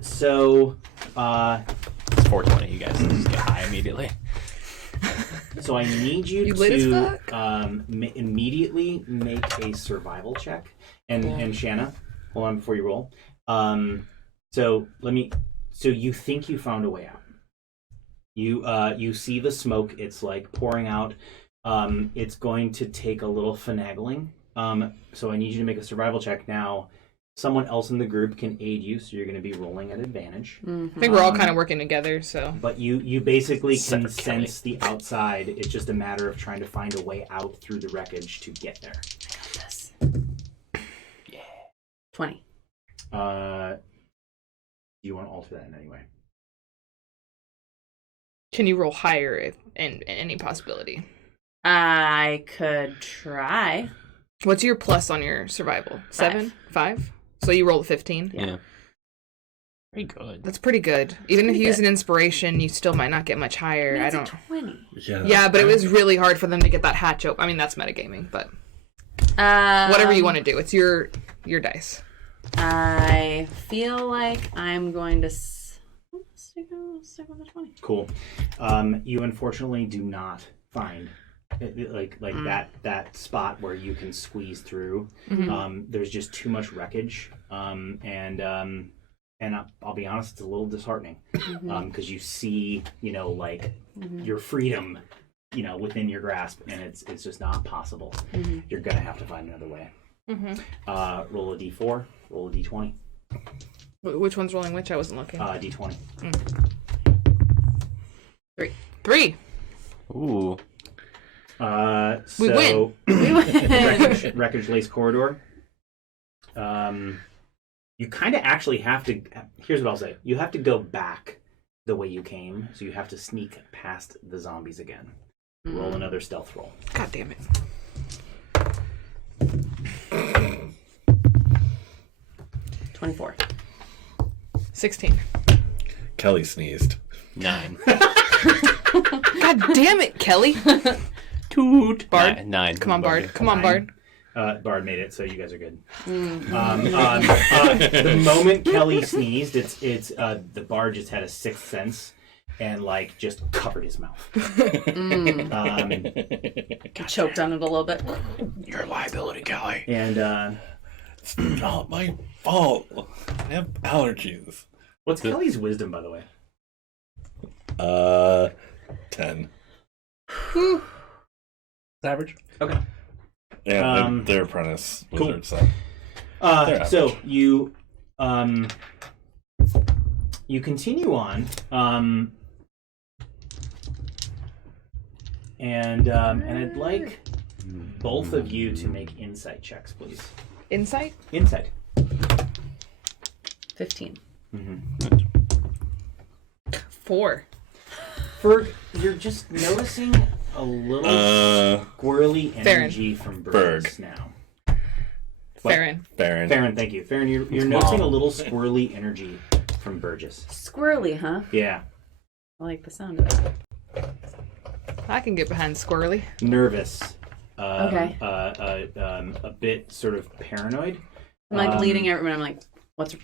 So It's 420. You guys just get high immediately. so I need you, You lit as to fuck? immediately make a survival check, and Shanna, hold on before you roll. So you think you found a way out. You see the smoke. It's like pouring out. It's going to take a little finagling. So I need you to make a survival check now. Someone else in the group can aid you, so you're going to be rolling at advantage. I think we're all kind of working together, so. But you basically can Separate sense the outside. It's just a matter of trying to find a way out through the wreckage to get there. 20. You want to alter that in any way? Can you roll higher if in any possibility? I could try. What's your plus on your survival? 7? 5? So you rolled a 15? Yeah. Pretty good. That's pretty good. Even if pretty you use good. an inspiration, you still might not get much higher. I It's a don't. 20. Yeah, but it was really hard for them to get that hatch open. I mean, that's metagaming, but whatever you want to do, it's your dice. I feel like I'm going to stick with the 20. Cool. You unfortunately do not find that spot where you can squeeze through. There's just too much wreckage, and I'll be honest, it's a little disheartening because you see, your freedom, within your grasp, and it's just not possible. You're gonna have to find another way. Roll a d4. Roll a d20. Which one's rolling which? I wasn't looking. D20. 3. Ooh. We win. Wreckage Lace Corridor. You kind of actually have to. Here's what I'll say. You have to go back the way you came, so you have to sneak past the zombies again. Roll another stealth roll. God damn it. 24. 16. Kelly sneezed. 9. God damn it, Kelly. Toot. Bard. 9. Come on, Bard. Come on, Bard. Bard made it, so you guys are good. The moment Kelly sneezed, it's the Bard just had a sixth sense and just covered his mouth. Choked on it a little bit. You're a liability, Kelly. And It's not my fault. I have allergies. what's Kelly's wisdom, by the way? 10. Average. Okay. Yeah, they're apprentice Cool. wizards. So. So you continue on, and I'd like both of you to make insight checks, please. Insight? Insight. 15. 4. You're just noticing a little squirrely energy from birds now. What? Faerynn. Faerynn, thank you. Faerynn, you're noticing a little squirrely energy from Burgess. Squirrely, huh? Yeah. I like the sound of that. I can get behind squirrely. Nervous. Okay. A bit sort of paranoid. I'm leading everyone. I'm like, what's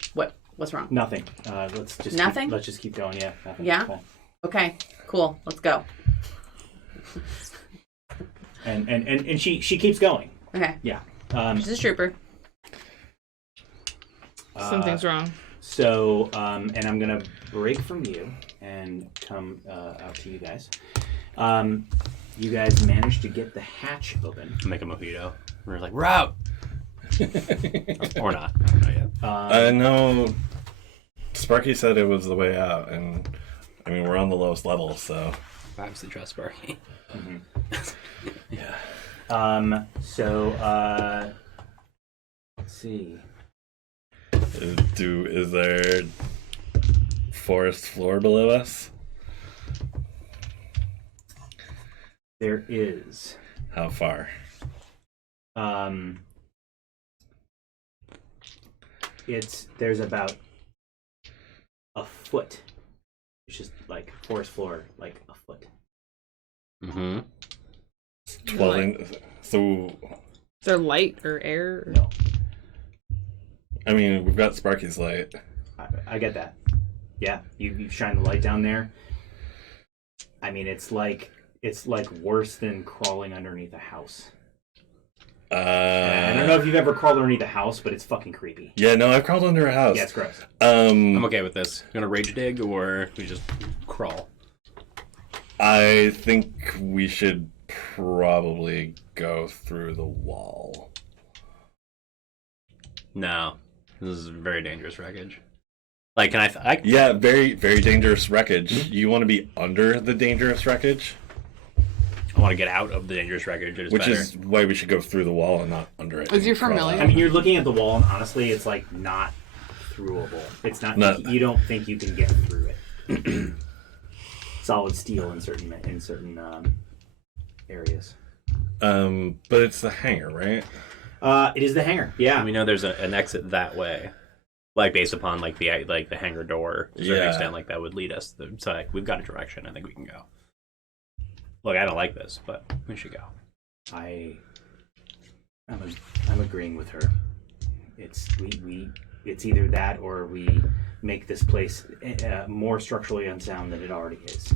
wrong? Nothing. Let's just Nothing? Let's just keep going. Yeah. Nothing. Yeah? Cool. Okay, cool. Let's go. And she keeps going. Okay. Yeah. She's a trooper. Something's wrong. So, and I'm gonna break from you and come out to you guys. You guys managed to get the hatch open. Make a mojito. We're like, we're out. Or not. Not yet. I know Sparky said it was the way out, and I mean, we're on the lowest level, so. Obviously trust Sparky. Yeah. So, let's see. Is there forest floor below us? There is. How far? There's about a foot. It's just like forest floor, like a foot. Mm-hmm. 12 So, Is there light or air? Or... No, I mean, we've got Sparky's light. I get that. Yeah, you shine the light down there. I mean, it's like worse than crawling underneath a house. I don't know if you've ever crawled underneath a house, but it's fucking creepy. Yeah, no, I've crawled under a house. Yeah, it's gross. I'm okay with this. You want to rage dig or we just crawl? I think we should probably go through the wall. No, this is very dangerous wreckage. Like, can I Yeah, very, very dangerous wreckage. You want to be under the dangerous wreckage? I want to get out of the dangerous wreckage. It is Which better. is why we should go through the wall and not under it. Is you and crawl familiar? out. I mean, you're looking at the wall, and honestly, it's like not throughable. It's not. No. You don't think you can get through it. Solid steel in certain areas. But it's the hangar, right? It is the hangar. Yeah. We know there's an exit that way, like based upon like the hangar door to a certain Yeah. extent, like that would lead us. So like, we've got a direction. I think we can go. Look, I don't like this, but we should go. I'm agreeing with her. It's it's either that or we make this place more structurally unsound than it already is.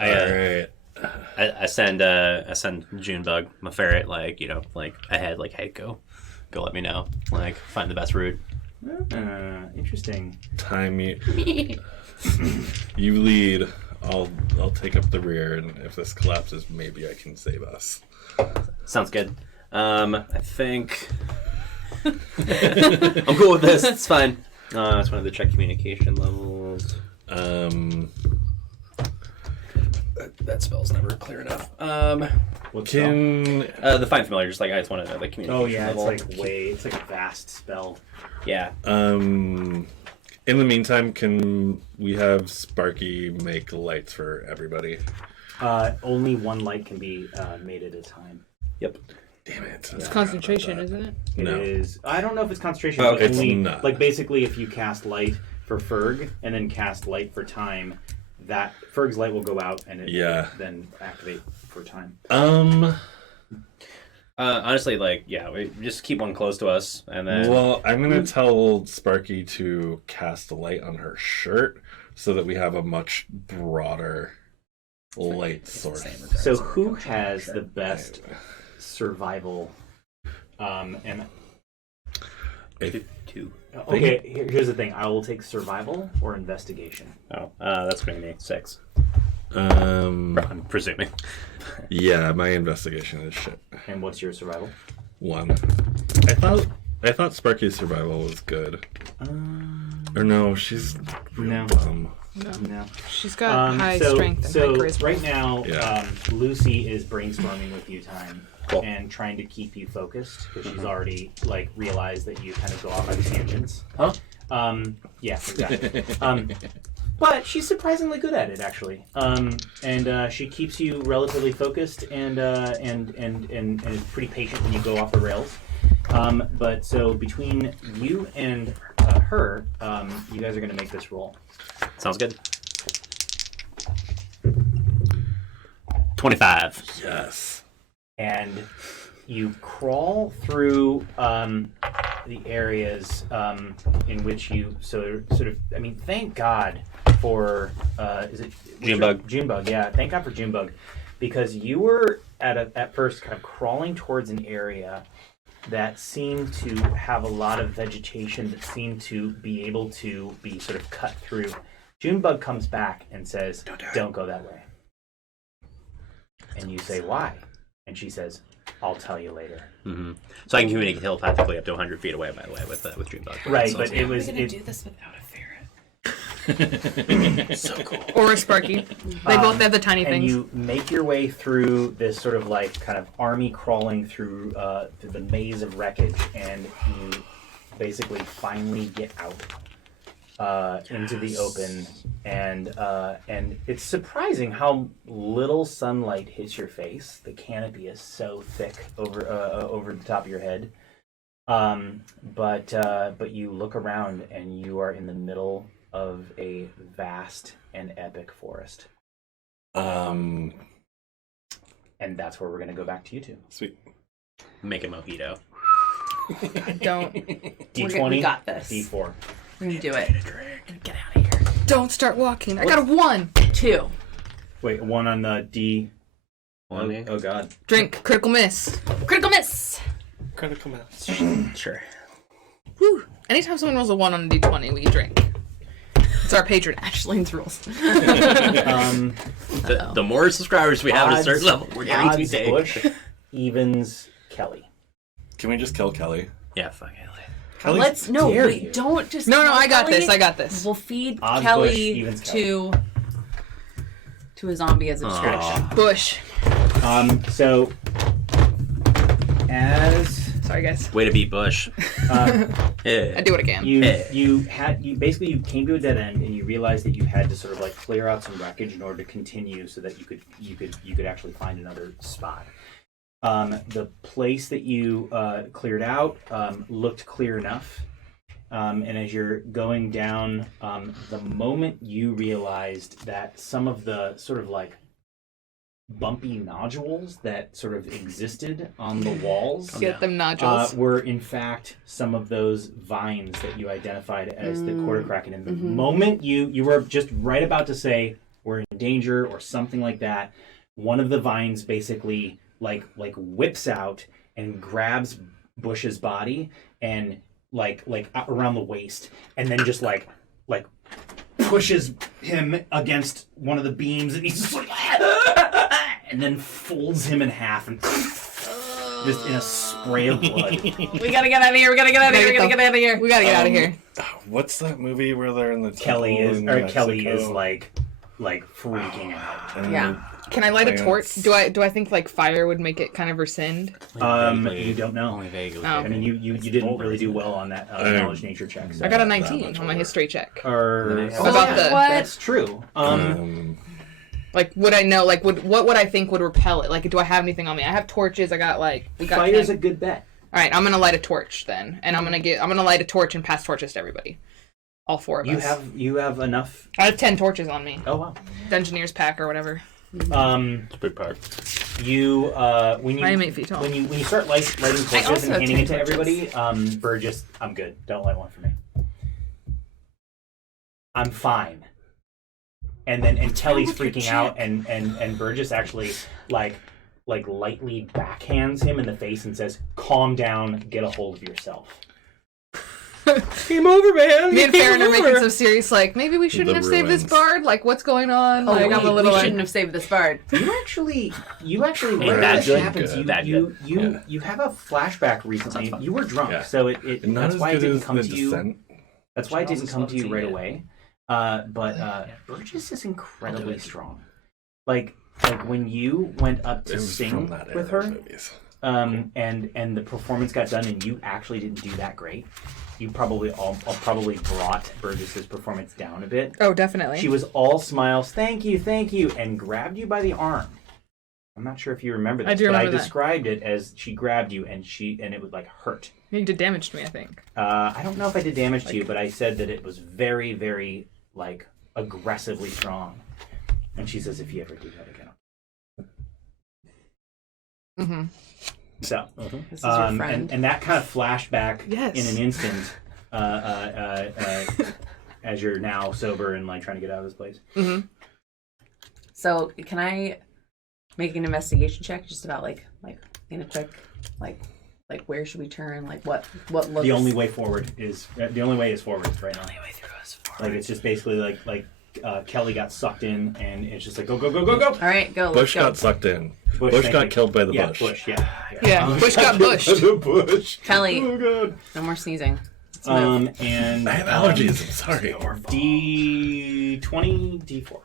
Alright. I send Junebug, my ferret, like ahead, like, hey, go let me know, like find the best route. Interesting. Time you. You lead. I'll take up the rear, and if this collapses, maybe I can save us. Sounds good. I think I'm cool with this. It's fine. I just wanted to check communication levels. That spell's never clear enough. What's The find familiar, just like I just wanted to know the communication Oh yeah, level. it's like a vast spell. Yeah. In the meantime, can we have Sparky make lights for everybody? Only one light can be made at a time. Yep. Damn it. It's concentration, isn't it? No. It is. I don't know if it's concentration. Oh, but it's only, not. Like basically, if you cast light for Fearg and then cast light for time, that Fearg's light will go out and it will then activate for time. Honestly, like, yeah, we just keep one close to us, and then Well, I'm gonna tell Sparky to cast a light on her shirt so that we have a much broader light source. So who has the best survival? And two. okay, here's the thing: I will take survival or investigation. Oh, that's going to be 6. I'm presuming. Yeah, my investigation is shit. And what's your survival? 1. I thought Sparky's survival was good. Or no, she's real No. dumb. No. She's got high so, strength and so high charisma. right now, Yeah. Lucy is brainstorming with you time Cool. and trying to keep you focused because she's already like realized that you kind of go off on tangents. Huh? Yeah, exactly. But she's surprisingly good at it, actually. And she keeps you relatively focused and is pretty patient when you go off the rails. But so between you and her, you guys are going to make this roll. Sounds good. 25. Yes. And you crawl through the areas in which you sort of. I mean, thank God for is it Junebug? Junebug, yeah. Thank God for Junebug, because you were at first kind of crawling towards an area that seemed to have a lot of vegetation that seemed to be able to be sort of cut through. Junebug comes back and says, "Don't go that way." And you say, "Why?" And she says, "I'll tell you later." Mm-hmm. So I can communicate telepathically up to 100 feet away, by the way, with Junebug. Right, So but it was We're gonna it, do this without a ferret. so cool. Or a Sparky. They both have the tiny and things. you make your way through this sort of like kind of army crawling through the maze of wreckage, and you basically finally get out into the open, and it's surprising how little sunlight hits your face. The canopy is so thick over the top of your head, but you look around and you are in the middle of a vast and epic forest. And that's where we're going to go back to you two. Sweet. Make a mojito. Don't D20, we got this. D4. We're gonna do it. Get out of here. don't start walking. I got a 1. 2. Wait, 1 on the D. On me? Oh God. Drink. Critical miss. Critical miss. Critical mass. Sure. Woo. Anytime someone rolls a 1 on a D20, we drink. It's our patron. Ashleen's rules. The more subscribers we have at a certain level, we're going to Odds take. Bush, evens Kelly. Can we just kill Kelly? Yeah, fuck it. Kelly's Don't just. No, kill I got Kelly. this. I got this. We'll feed Odds Bush, Kelly evens Kelly. to a zombie as a distraction. Bush. So as Sorry, guys. Way to beat Bush. Yeah. I do it again. you basically came to a dead end and you realized that you had to sort of like clear out some wreckage in order to continue so that you could actually find another spot. The place that you cleared out looked clear enough, and as you're going down, the moment you realized that some of the sort of like bumpy nodules that sort of existed on the walls Get them nodules. were in fact some of those vines that you identified as the quarter kraken. And the moment you were just right about to say we're in danger or something like that, one of the vines basically like whips out and grabs Bush's body and like around the waist, and then just like pushes him against one of the beams, and he's just like and then folds him in half and just in a spray of blood. We gotta get out of here. We gotta get out of here. We gotta get out of here. We gotta get out of here. What's that movie where they're in the Kelly temple is in Kelly is Mexico? like freaking out. And Yeah. Can I light a plants. torch? Do I think like fire would make it kind of rescind? You don't know. Only vaguely. Oh. I mean, you didn't really do well on that knowledge nature check. So. I got a That 19 much on my older. history check. Or About the- What? That's true. Like, would I know? Like, what would I think would repel it? Like, do I have anything on me? I have torches. I got we got. Fire's 10. a good bet. All right, I'm gonna light a torch then, and I'm gonna light a torch and pass torches to everybody. All four of us. You have enough. I have 10 torches on me. Oh wow. Dungeoneer's pack or whatever. It's a big part. You when you I am 8 feet tall. when you start lighting torches also and have handing it 10 to torches. everybody, Burgess, I'm good. Don't light one for me. I'm fine. And Kelly's freaking out, and Burgess actually like lightly backhands him in the face and says, "Calm down, get a hold of yourself." Game over, man. Me and Faerynn are making some serious, like, maybe we shouldn't The have saved this ruins. bard. Like, what's going on? Oh, Like, wait, I'm a little we like, shouldn't have saved this bard. You actually Hey, right bad as good, it happens, good. Bad you Yeah. you have a flashback recently. You were drunk, Yeah. so it Not that's as why it good didn't as come the to you. Descent. That's why it didn't come to you right Yeah. away. But Burgess is incredibly strong. Like when you went up It to was sing from that era with of her, movies. and the performance got done, and you actually didn't do that great. You probably probably brought Burgess's performance down a bit. oh, definitely. She was all smiles, thank you, and grabbed you by the arm. I'm not sure if you remember this, I do but I remember that. described it as she grabbed you and it would like hurt. You did damage to me, I think. I don't know if I did damage to you, but I said that it was very, very like aggressively strong. And she says, if you ever do that again. Mm-hmm. So, This is your friend. and that kind of flashed back Yes. in an instant as you're now sober and like trying to get out of this place. Mm-hmm. So can I make an investigation check just about like in a quick like where should we turn? Like what looks The only way forward is right now. Way through us. Like it's just basically like Kelly got sucked in, and it's just like go. All right, go. Bush Let's go. got sucked in. Bush, Bush thank got you. killed by the Yeah, bush. Bush, yeah. Yeah, Bush got bushed. The bush. Kelly, Oh god. no more sneezing. Let's move. And I have allergies. I'm sorry. D20, D4.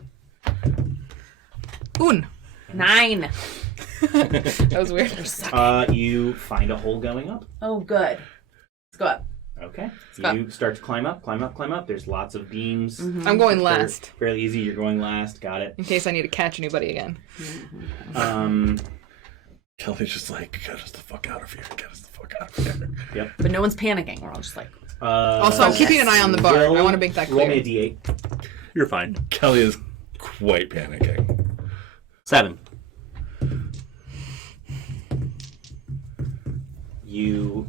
Un. 9. That was weird. You find a hole going up. Oh, good. Let's go up. Okay. go. You start to climb up. There's lots of beams. I'm going They're last, Fairly easy. You're going last. Got it. in case I need to catch anybody again. Kelly's just like, get us the fuck out of here. Get us the fuck out of here. But no one's panicking. We're all just like, Also, I'm keeping an eye on the bar. I want to make that Roll me clear. a D8. You're fine. Kelly is quite panicking. 7. You.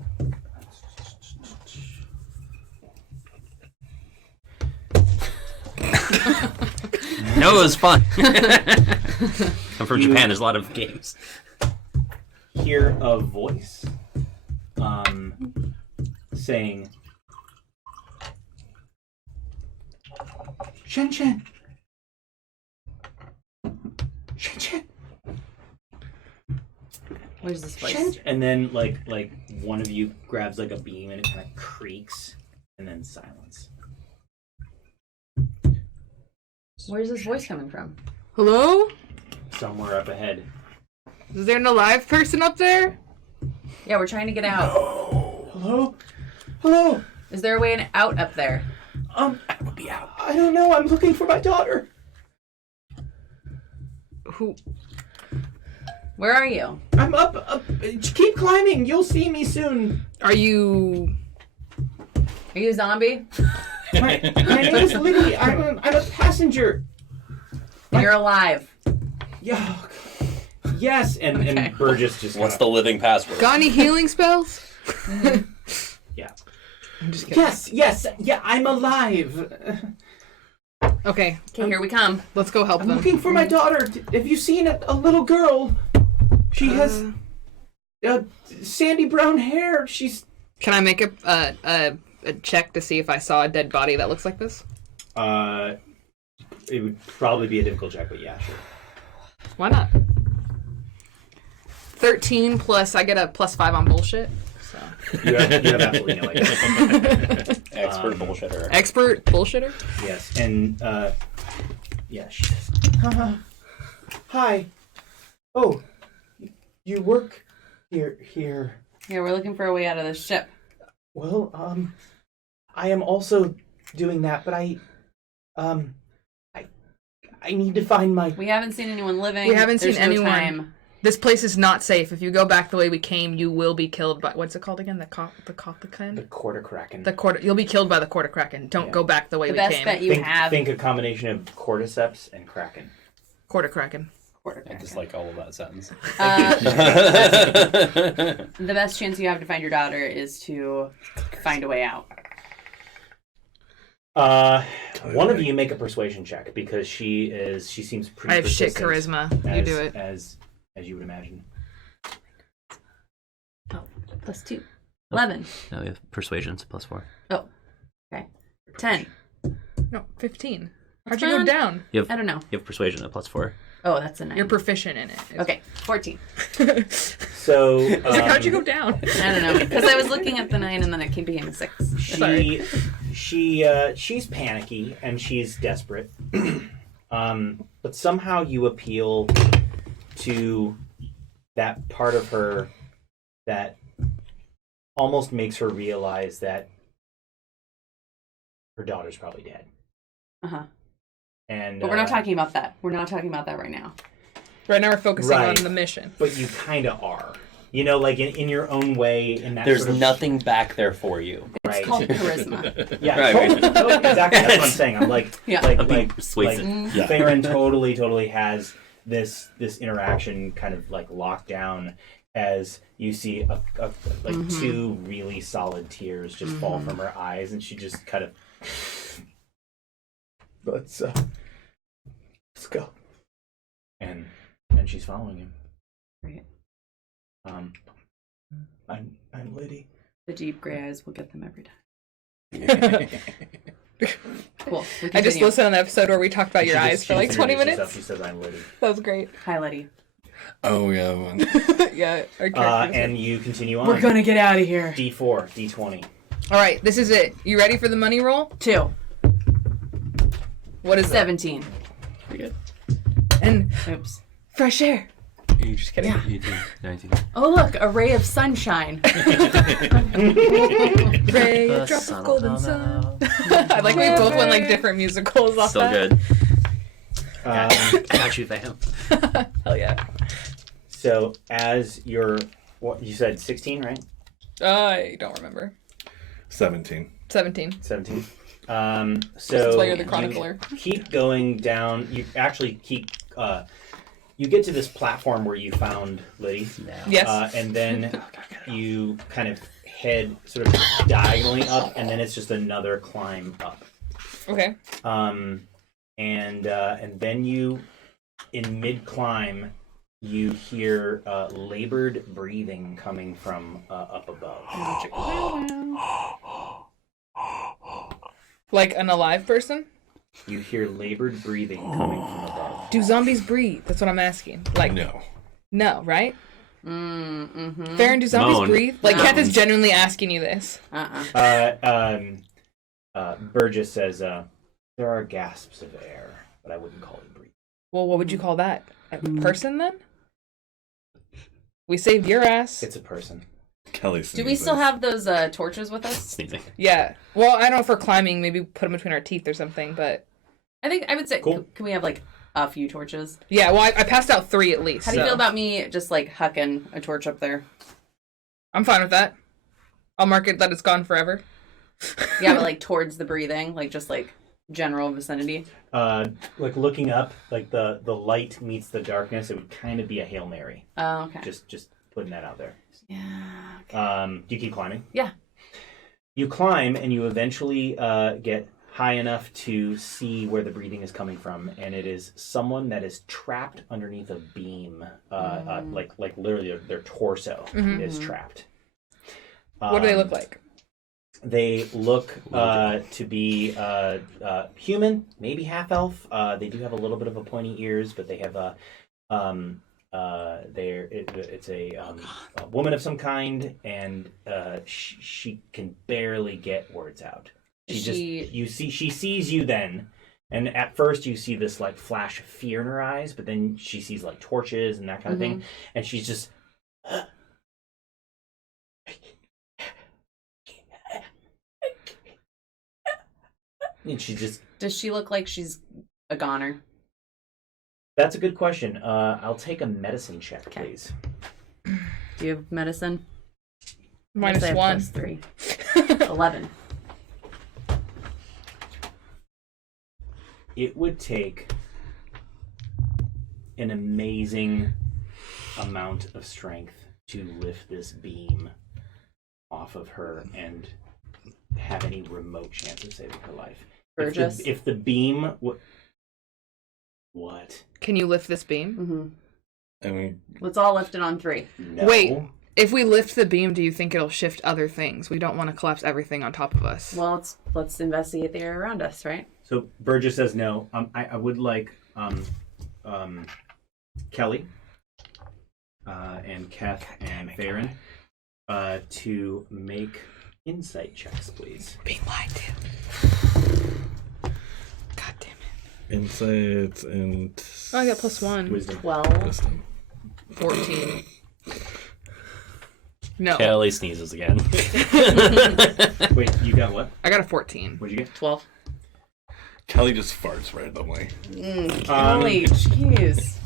No, it was fun. I'm from Japan. There's a lot of games. Hear a voice saying, Shen Shen. Shen Shen. Where's this voice? Shen. And then like one of you grabs like a beam and it kind of creaks, and then silence. Where's this voice coming from? Hello? Somewhere up ahead. Is there an alive person up there? Yeah, we're trying to get out. Hello? Hello? Is there a way out up there? I will be out. I don't know. I'm looking for my daughter. Who? Where are you? I'm up. Keep climbing. You'll see me soon. Are you... Are you a zombie? My name is Liddy. I'm a passenger. And you're alive. Yeah. Yes. And Burgess just. What's the living password? Got any healing spells? Yeah. I'm just kidding. Yes. Yeah, I'm alive. Okay, Okay, here we come. let's go help I'm them. looking for my daughter. Have you seen a little girl? She has sandy brown hair. She's. Can I make a check to see if I saw a dead body that looks like this? It would probably be a difficult check, but yeah, sure. Why not? 13 plus, I get a +5 on bullshit. So. You have absolutely no idea. Expert bullshitter. Expert bullshitter? Yes, and yeah, she says, hi. Oh, you work here. Yeah, we're looking for a way out of this ship. Well, I am also doing that, but I need to find my. We haven't seen anyone living. We haven't There's seen no anyone. time. This place is not safe. If you go back the way we came, you will be killed by... What's it called again? The Kothkan? Quarter Kraken. You'll be killed by the quarter kraken. Don't go back the way The we best came. bet you have. Think a combination of cordyceps and kraken. Quarter kraken. I just like all of that sentence. The best chance you have to find your daughter is to find a way out. One of you make a persuasion check because she seems pretty. I have shit persistent, charisma. You do it. as you would imagine. Oh, +2. 11. No, we have persuasion's +4. Oh, okay. 10. No, 15. How'd What's you going go on? down? You have, I don't know. You have persuasion at +4. Oh, that's a 9. You're proficient in it. Okay, 14. So How'd you go down? I don't know. Because I was looking at the 9 and then it became a 6. She's panicky and she's desperate. But somehow you appeal to that part of her that almost makes her realize that her daughter's probably dead. Uh-huh. And But we're not talking about that. We're not talking about that right now. Right now we're focusing Right. on the mission. But you kind of are. You know, like in your own way. In that There's sort of, nothing back there for you. right. It's called charisma. Yeah, Right. totally, exactly. That's what I'm saying. I'm like, Yeah. I'm being persuasive. Like Faerynn totally has this interaction kind of like locked down as you see a two really solid tears just fall from her eyes, and she just kind of let's go, and she's following him. Right. I'm Liddy. The deep gray eyes will get them every time. Cool. We I just continue. listened to an episode where we talked about your eyes for like 20 minutes. She says, "I'm Liddy." That was great. Hi, Letty. Oh, yeah. Yeah. Our characters. And you continue on. We're gonna get out of here. D4, D20. All right, this is it. You ready for the money roll? 2. What is 17. Pretty good. it? And Oops. fresh air. Just kidding. 18, 19. Oh, look, a ray of sunshine. Ray, The a drop sun of golden will sun. come I like we both went like different musicals off Still that. good. Got you, fam. Hell yeah. So as you're, what you said, 16, right? I don't remember. 17. 17. 17. So That's why you're the chronicler. You keep going down. You actually keep. You get to this platform where you found Liddy. Yes. And then you kind of head sort of diagonally up, and then it's just another climb up. Okay. And then you, in mid climb, you hear labored breathing coming from up above. Like an alive person? You hear labored breathing coming from above. Do zombies breathe? That's what I'm asking. Like, no, right? Mm-hmm. Faerynn, do zombies Moan. breathe? Like, No. Keth is genuinely asking you this. Burgess says, there are gasps of air, but I wouldn't call it breathing. Well, what would you call that? A person, then? We saved your ass. It's a person. Kelly Do we still have those torches with us? Sneezing. Yeah. Well, I don't know if we're climbing. Maybe put them between our teeth or something, but... I would say, Cool. can we have, like, a few torches? Yeah, well, I passed out 3 at least. How do you so. feel about me just, like, hucking a torch up there? I'm fine with that. I'll mark it that it's gone forever. Yeah, but, like, towards the breathing, like, just, like, general vicinity. Like looking up, like the light meets the darkness, it would kind of be a Hail Mary. Oh, okay. Just putting that out there. Yeah. Okay. Do you keep climbing? Yeah. You climb and you eventually get high enough to see where the breathing is coming from, and it is someone that is trapped underneath a beam, like literally their torso is trapped. What do they look like? They look to be human, maybe half elf. They do have a little bit of a pointy ears, but they have it's a woman of some kind, and she can barely get words out. She sees you then, and at first you see this like flash of fear in her eyes, but then she sees like torches and that kind of thing, and she's just. And she just. Does she look like she's a goner? That's a good question. I'll take a medicine check, please. Do you have medicine? Minus I have 1. +3. 11. It would take an amazing amount of strength to lift this beam off of her and have any remote chance of saving her life. Burgess? If the beam... What? Can you lift this beam? Mm-hmm. I mean, Let's all lift it on 3. No. Wait. If we lift the beam, do you think it'll shift other things? We don't want to collapse everything on top of us. Well, let's investigate the area around us, right? So Burgess says no. I would like Kelly and Keth and Faerynn to make insight checks, please. Being lied to. God damn it. insight and Oh, I got +1. Wisdom. 12. wisdom. 14. No. Kelly sneezes again. Wait, you got what? I got a 14. What'd you get? 12. Kelly just farts randomly. Kelly, jeez.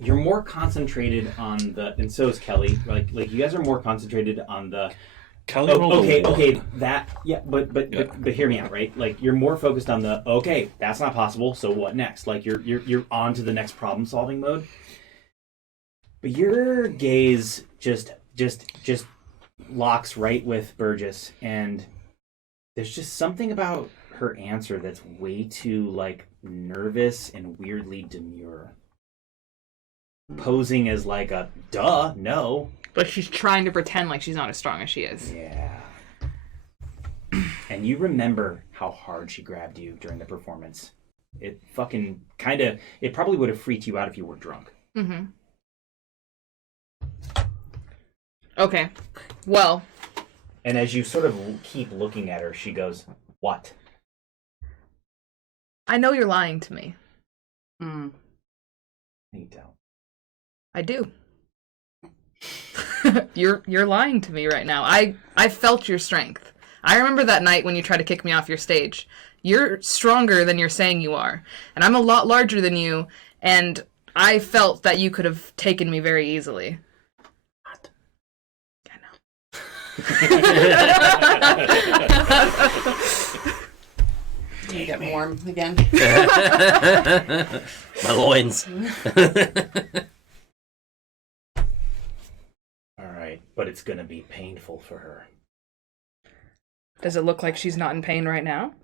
You're more concentrated on the, and so is Kelly. Like you guys are more concentrated on the. Kelly rolled a one. Okay, that but Yeah. hear me out, right? Like you're more focused on the okay, that's not possible. So what next? Like you're on to the next problem solving mode. But your gaze just locks right with Burgess, and there's just something about her answer that's way too like nervous and weirdly demure. Posing as like a duh, no. But she's trying to pretend like she's not as strong as she is. Yeah. And you remember how hard she grabbed you during the performance. It fucking it probably would have freaked you out if you were drunk. Mm-hmm. Okay. Well. And as you sort of keep looking at her, she goes, "What?" I know you're lying to me. Mm. You don't. I do. You're lying to me right now. I felt your strength. I remember that night when you tried to kick me off your stage. You're stronger than you're saying you are. And I'm a lot larger than you, and I felt that you could have taken me very easily. What? I know. You get warm again. My loins. Alright, but it's gonna be painful for her. Does it look like she's not in pain right now?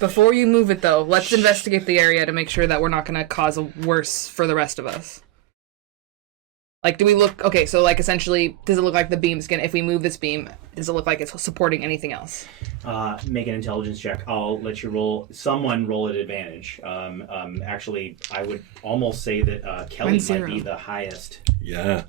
Before you move it, though, let's investigate the area to make sure that we're not going to cause a worse for the rest of us. Like, do we look... Okay, so, like, essentially, does it look like the beam's gonna... If we move this beam, does it look like it's supporting anything else? Make an intelligence check. I'll let you roll. Someone roll at advantage. Actually, I would almost say that Kelly Mine's might 0. be the highest. Yeah.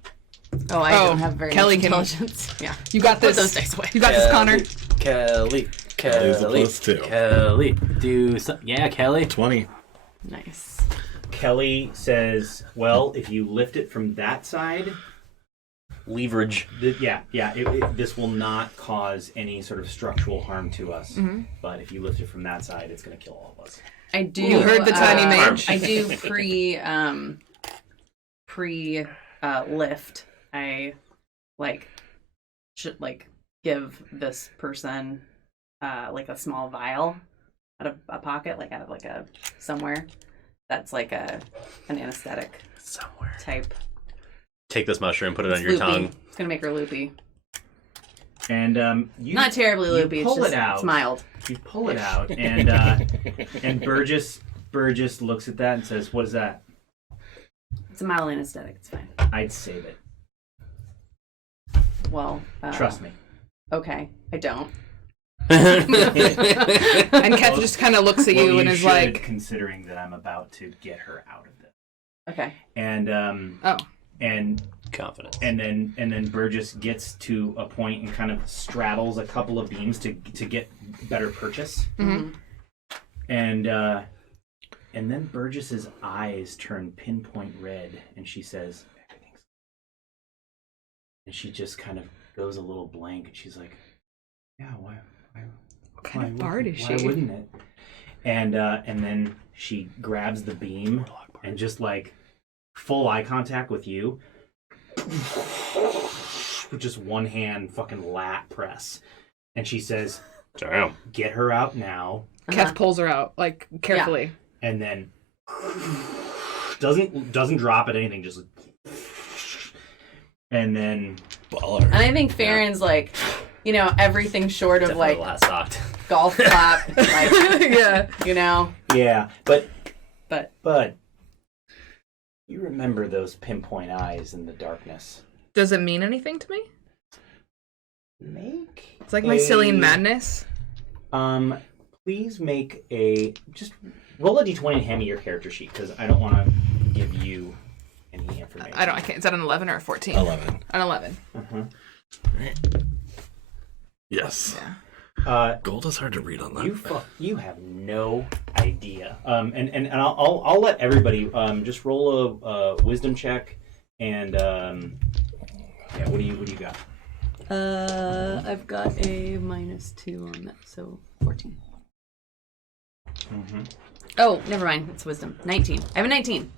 Oh, I don't have very Kelly much can- intelligence. Yeah. You got Put this. those dice away. You got this, Connor. Kelly. Kelly's a +2. Kelly. Do some... Yeah, Kelly. 20. Nice. Kelly says, well, if you lift it from that side... Leverage. This will not cause any sort of structural harm to us. Mm-hmm. But if you lift it from that side, it's going to kill all of us. I do. You heard the tiny mage? I do pre lift. I should give this person like a small vial out of a pocket, like out of like a somewhere that's like an anesthetic Somewhere. type. Take this mushroom, put it on It's your loopy. tongue. It's gonna make her loopy. And you Not terribly you loopy. It's pull just it out. it's mild. You pull it out, and and Burgess looks at that and says, "What is that?" It's a mild anesthetic. It's fine. I'd save it. Well, Trust me. Okay, I don't. And Keth just kind of looks at Well, you and is should, like... considering that I'm about to get her out of this. Okay. And Oh. and Confidence. and then Burgess gets to a point and kind of straddles a couple of beams to get better purchase. Mm-hmm. And then Burgess's eyes turn pinpoint red, and she says, "Everything's." And she just kind of goes a little blank, and she's like, "Yeah, why What kind of bard is why she? wouldn't it?" And then she grabs the beam and just like full eye contact with you, with just one hand fucking lat press, and she says, Damn. "Get her out now." Keth pulls her out, like, carefully. And then doesn't drop at anything, just and then Baller. And I think Faerynn's like, everything short of Definitely like last socked. golf clap, like, Yeah. yeah, but But you remember those pinpoint eyes in the darkness. Does it mean anything to me? Make It's like my Cillian madness. Please make just roll a d20 and hand me your character sheet, because I don't want to give you any information. I can't. Is that an 11 or a 14? 11. An 11. Yes. Yeah. Gold is hard to read on that. You have no idea. And I'll let everybody just roll a wisdom check, and yeah, what do you got? I've got a -2 on that, so 14. Mm-hmm. Oh, never mind. It's wisdom. 19. I have a 19.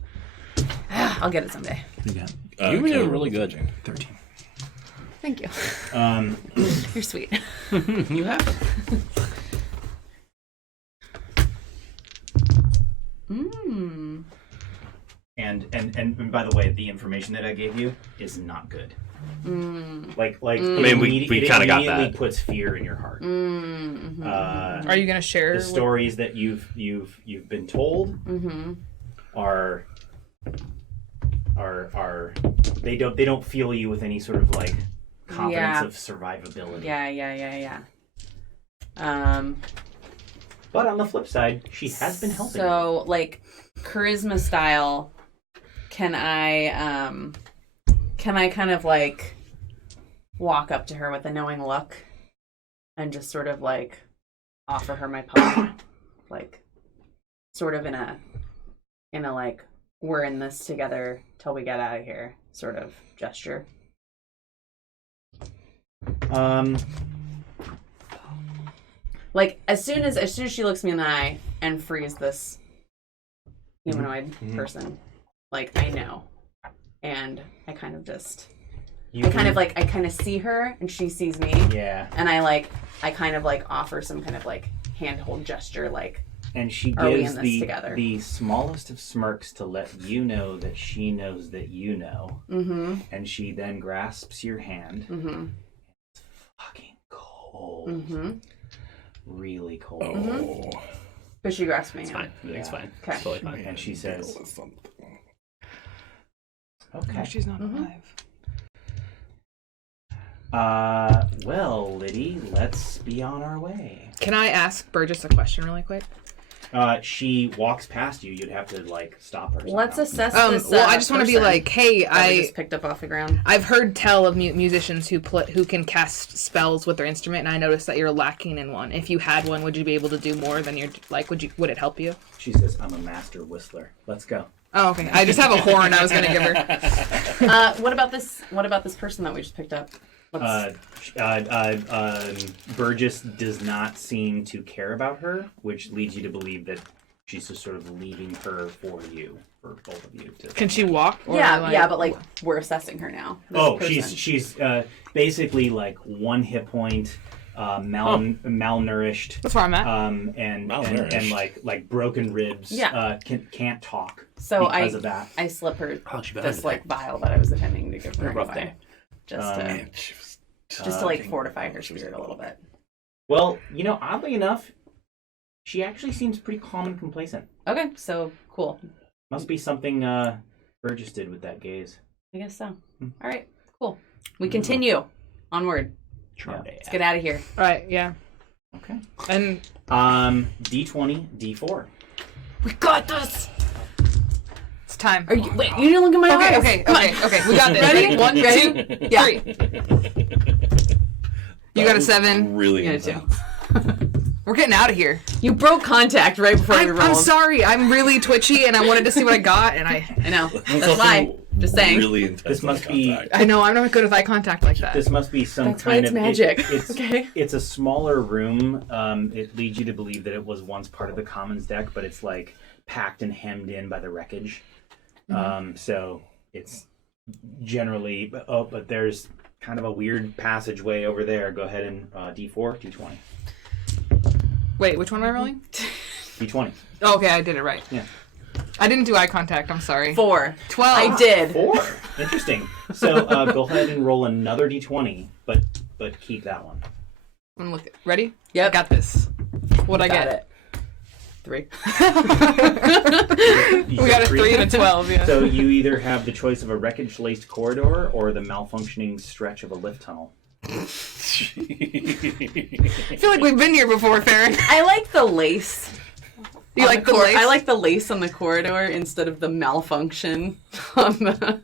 I'll get it someday. You got You were doing really good. 13. Thank you. You're sweet. You have. Mmm. And by the way, the information that I gave you is not good. Like I mean, we kinda got immediately that. puts fear in your heart. Are you gonna share? The stories that you've been told are they don't fill you with any sort of like confidence of survivability. Yeah. But on the flip side, she has been helping. So, like, charisma style, can I kind of like walk up to her with a knowing look and just sort of like offer her my paw, like sort of in a like, we're in this together till we get out of here sort of gesture. Like, as soon as she looks me in the eye and frees this humanoid person, like, I know. And I kind of just I kind of see her and she sees me. Yeah. And I kind of like offer some kind of like handhold gesture, like, And she are we gives in this together? the smallest of smirks to let you know that she knows that you know. Mm-hmm. And she then grasps your hand. Mm-hmm. It's fucking cold. Mm-hmm. Really cold. Mm-hmm. But she grasps me. It's fine. Yeah. It's fine. Okay. It's totally fine. And she says, Okay. She's not alive. Well, Liddy, let's be on our way. Can I ask Burgess a question really quick? She walks past you. You'd have to stop her. Let's somehow. assess this. Well, I just want to be person like, hey, that we I just picked up off the ground. I've heard tell of musicians who can cast spells with their instrument, and I noticed that you're lacking in one. If you had one, would you be able to do more than your would it help you? She says, "I'm a master whistler. Let's go." Oh, okay. I just have a horn I was gonna give her. What about this person that we just picked up? Burgess does not seem to care about her, which leads you to believe that she's just sort of leaving her for you, for both of you. Can she walk? Or but we're assessing her now. She's basically one hit point, malnourished. That's where I'm at. And like broken ribs. Yeah. Can't talk. So because of that. I slip her How'd she this vial that I was intending to give her rough anyway, day. just to fortify her spirit a little bit. Well, oddly enough, she actually seems pretty calm and complacent. Okay, so cool. Must be something Burgess did with that gaze. I guess so. All right, cool. We continue onward. Let's get out of here. All right. Yeah. Okay. And D20, D4. We got this. it's time. Are you? Wait, you didn't look at my eyes. Okay. We got this. Ready? 1, 2, 3. You got a 7. Really You got a intense. 2. We're getting out of here. You broke contact right before we rolled. I'm sorry. I'm really twitchy, and I wanted to see what I got, and I know. It's That's also why. Just saying. Really intense. This must be- contact. I know I'm not good with eye contact like that. This must be some That's why kind it's of magic. It's Okay. It's a smaller room. It leads you to believe that it was once part of the commons deck, but it's packed and hemmed in by the wreckage. So it's generally. But there's kind of a weird passageway over there. Go ahead and D4, D20, Wait, which one am I rolling? D20. Oh, okay, I did it right. Yeah. I didn't do eye contact. I'm sorry. 4. 12. I did. 4. Interesting. So go ahead and roll another D20, but keep that one. I'm looking. Ready? Yep. I got this. What'd I get? Got it. 3. We got a 3 and a 12. Yeah. So you either have the choice of a wreckage-laced corridor or the malfunctioning stretch of a lift tunnel. I feel like we've been here before, Faerynn. I like the lace. You like the lace? I like the lace on the corridor instead of the malfunction on the.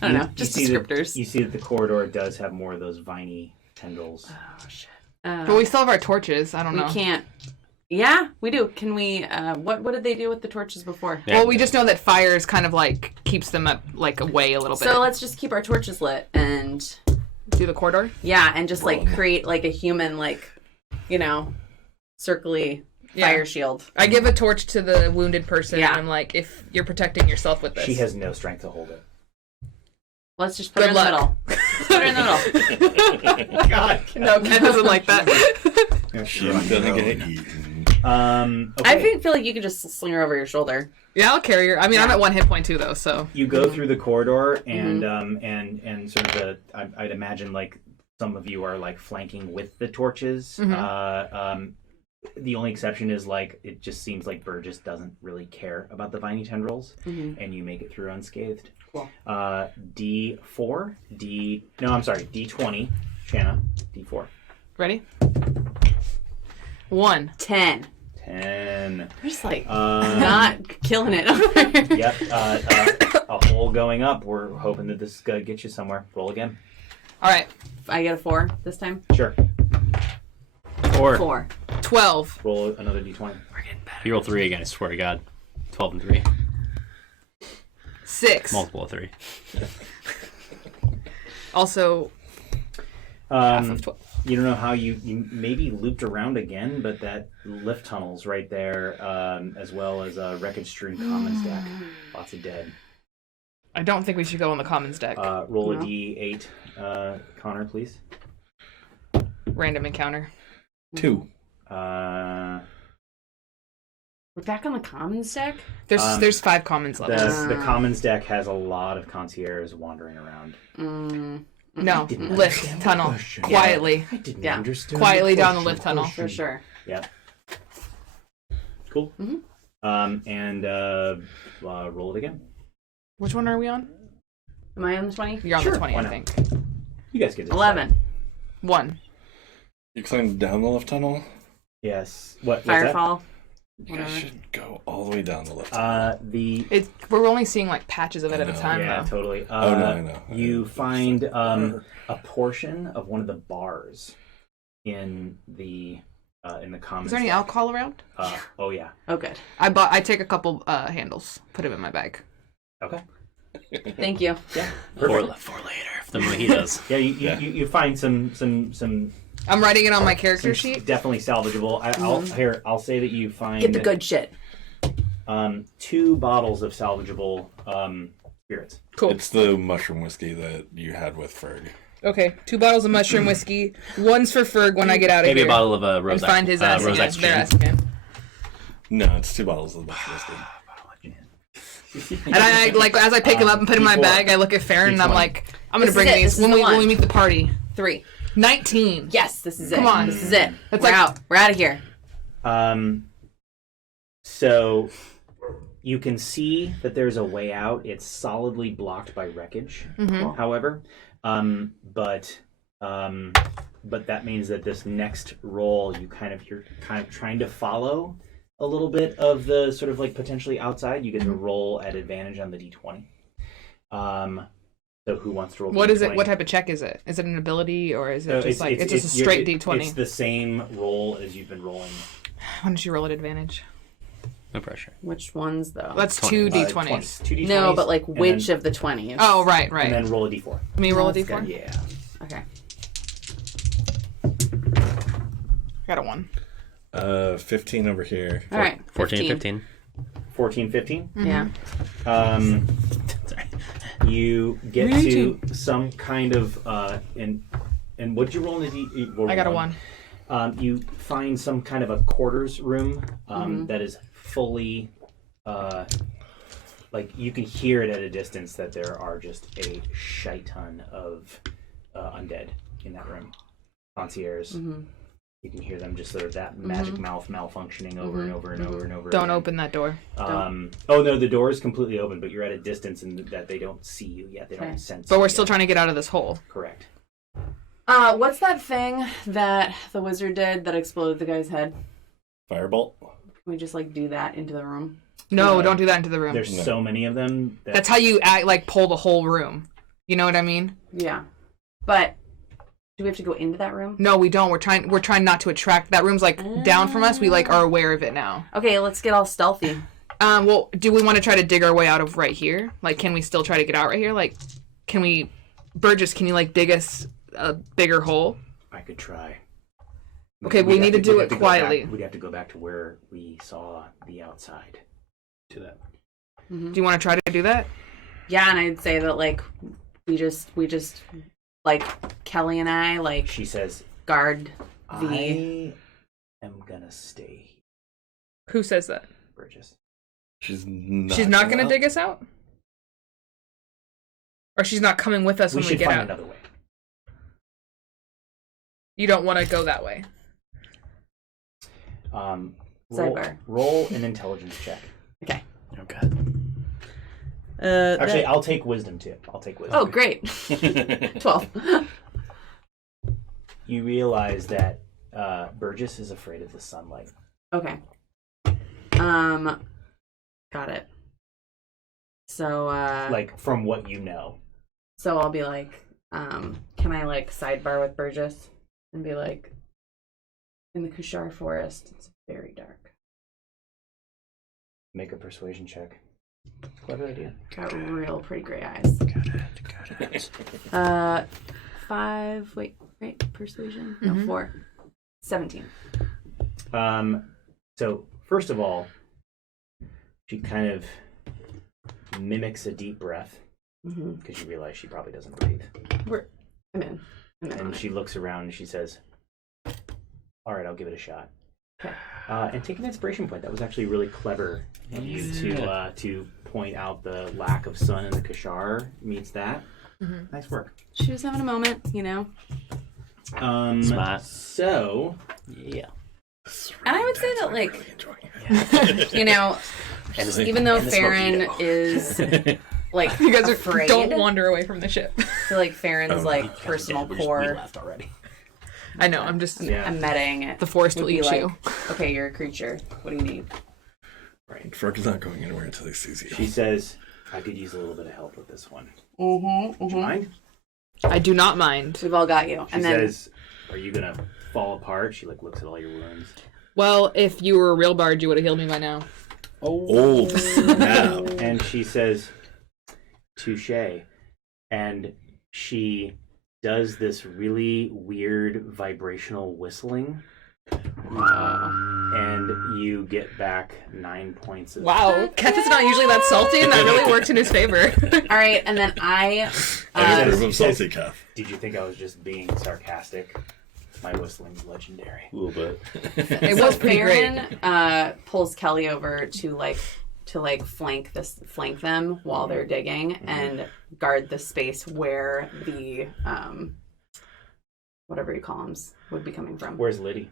I don't know, just descriptors. You see that the corridor does have more of those viney tendrils. Oh shit! But we still have our torches. I don't know. We can't. Yeah, we do. Can we? What did they do with the torches before? Yeah. Well, we just know that fire is kind of keeps them up away a little bit. So let's just keep our torches lit and do the corridor. yeah, and just create a human circly fire shield. I give a torch to the wounded person. Yeah. And I'm like, if you're protecting yourself with this. She has no strength to hold it. Let's just put her in the middle. Put her in the middle. God. No, Ken doesn't like that. She's gonna get eaten. Okay. I feel like you could just sling her over your shoulder. Yeah, I'll carry her. I mean, I'm at 1 hit point too, though. So You go through the corridor, and and sort of I'd imagine some of you are flanking with the torches. The only exception is it just seems like Burgess doesn't really care about the viney tendrils, and you make it through unscathed. Cool. D4, D20, Shanna, D4. ready? 1. 10. 10. We're just not killing it. Yep. A hole going up. We're hoping that this gets you somewhere. Roll again. All right. I get a 4 this time. Sure. 4. 12. Roll another D20. You roll 3 again, I swear to God. 12 and 3. 6. Multiple of 3. Also, half Um, of 12. you don't know how you maybe looped around again, but that lift tunnel's right there, as well as a wreckage-strewn commons deck. Lots of dead. I don't think we should go on the commons deck. Roll a No. D8, Connor, please. Random encounter. 2. The We're back on the commons deck? There's 5 commons levels. the commons deck has a lot of concierge wandering around. No, didn't lift understand the tunnel question. quietly, I didn't Yeah. understand. quietly the down the question. lift tunnel. For sure. Yep. Cool. Mhm. And roll it again. Which one are we on? Am I on the 20? You're on Sure, the 20, why I not? think. You guys get to 11. 1. You climbed down the lift tunnel? Yes. What's that? Firefall. You guys should go all the way down the lift tunnel. We're only seeing like patches of it I at a know. time, Yeah, though. totally. Oh, no, I know. You find a portion of one of the bars in the commons. Is there any alcohol around? Oh yeah. Oh, good. I take a couple handles, put them in my bag. Okay. Thank you. Yeah. For Perfect. later, if the mojitos. Yeah. You find some I'm writing it on my character sheet. definitely salvageable. I'll say that you find Get the good shit. 2 bottles of salvageable spirits. Cool. It's the mushroom whiskey that you had with Fearg. Okay, 2 bottles of mushroom whiskey. One's for Fearg when I get out of Maybe here. a bottle of rose. And find his ass rose again. X Their gin. ass again. No, it's 2 bottles of mushroom whiskey. And I like as I pick him up and put him in my D4. bag, I look at Faerynn and I'm D20. like, I'm gonna This bring is it. these This is when the we one. meet the party. 3. 19. Yes, this is it. Come on. This is it. That's We're like- out. We're out of here. So you can see that there's a way out. It's solidly blocked by wreckage, however. But that means that this next roll, you're kind of trying to follow a little bit of the sort of like potentially outside. You get to roll at advantage on the d20. So who wants to roll? What D20? is it? What type of check is it? Is it an ability or is it just it's just a you're- straight D20? It's the same roll as you've been rolling. Why don't you roll at advantage? No pressure. Which ones, though? That's 2 D20s. 2 d20s. No, but like and which then, of the 20s? Oh, right. and then roll a d4. Let me roll a That's D4. good. Yeah. Okay. Got a 1. 15 over here. All right. 14, 15. 14, 15. Yeah. Sorry. You get Me to some kind of and what'd you roll in the D? I got a 1. You find some kind of a quarters room that is fully like you can hear it at a distance that there are just a shite ton of undead in that room. Concierges. You can hear them just sort of that magic mouth malfunctioning over and over and over and over. Don't again. open that door. Oh no, the door is completely open, but you're at a distance and that they don't see you yet. They don't sense. But you we're still yet. trying to get out of this hole. Correct. What's that thing that the wizard did that exploded the guy's head? Firebolt? Can we just like do that into the room? No, don't do that into the room. There's so many of them. That's how you pull the whole room. You know what I mean? Yeah. But do we have to go into that room? No, we don't. We're trying not to attract. That room's down from us. We are aware of it now. Okay, let's get all stealthy. Well, do we want to try to dig our way out of right here? Like, can we still try to get out right here? Like, can we, Burgess? Can you dig us a bigger hole? I could try. Okay, we need to do it quietly. We'd have to go back to where we saw the outside. Do that. Do you want to try to do that? Yeah, and I'd say that like we just like Kelly and I like She says, guard the. I am gonna stay here, Who says that? Burgess. She's not She's not going to dig us out? Or she's not coming with us We when we should get find out? another way. You don't want to go that way. Sidebar. Roll an intelligence check. Okay. Oh, God. Actually, I'll take wisdom too. I'll take wisdom. Oh, great. 12. You realize that Burgess is afraid of the sunlight. Okay. Got it. So Like from what you know. so I'll be like, can I like sidebar with Burgess and be like, in the Kushar forest, it's very dark. Make a persuasion check. Clever idea. Got real pretty gray eyes. Got it. 5. Wait, right? Persuasion? No, 4. 17. So first of all, she kind of mimics a deep breath because you realize she probably doesn't breathe. I'm in. And she looks around and she says, "All right, I'll give it a shot." Okay. And take an inspiration point. That was actually really clever of you to point out the lack of sun in the Kashar meets that. Nice work. She was having a moment, you know. Smart. So, Yeah. And I would say that, like, you know, And even though and the Faerynn mojito. is like You guys afraid. don't wander away from the ship. So like Faeryn's like personal We core. left already. I know. I'm just. Yeah. I'm metaing it. The forest Would will be eat like, you. Okay, you're a creature. What do you need? Fearg is not going anywhere until he sees you. She says, I could use a little bit of help with this one. Mm-hmm. Would you mind? I do not mind. We've all got you. She And then says, are you going to fall apart? She looks at all your wounds. Well, if you were a real bard, you would have healed me by now. Oh, snap. And she says, touche. And she does this really weird vibrational whistling. And you get back 9 points of... Wow, Keth is not usually that salty, and that really worked in his favor. all right, and then I I approve She of says- salty Keth. Did you think I was just being sarcastic? My whistling's legendary. A little bit. It was pretty great. Faerynn pulls Kelly over to flank them while they're digging and guard the space where the whatever you call them would be coming from. Where's Liddy?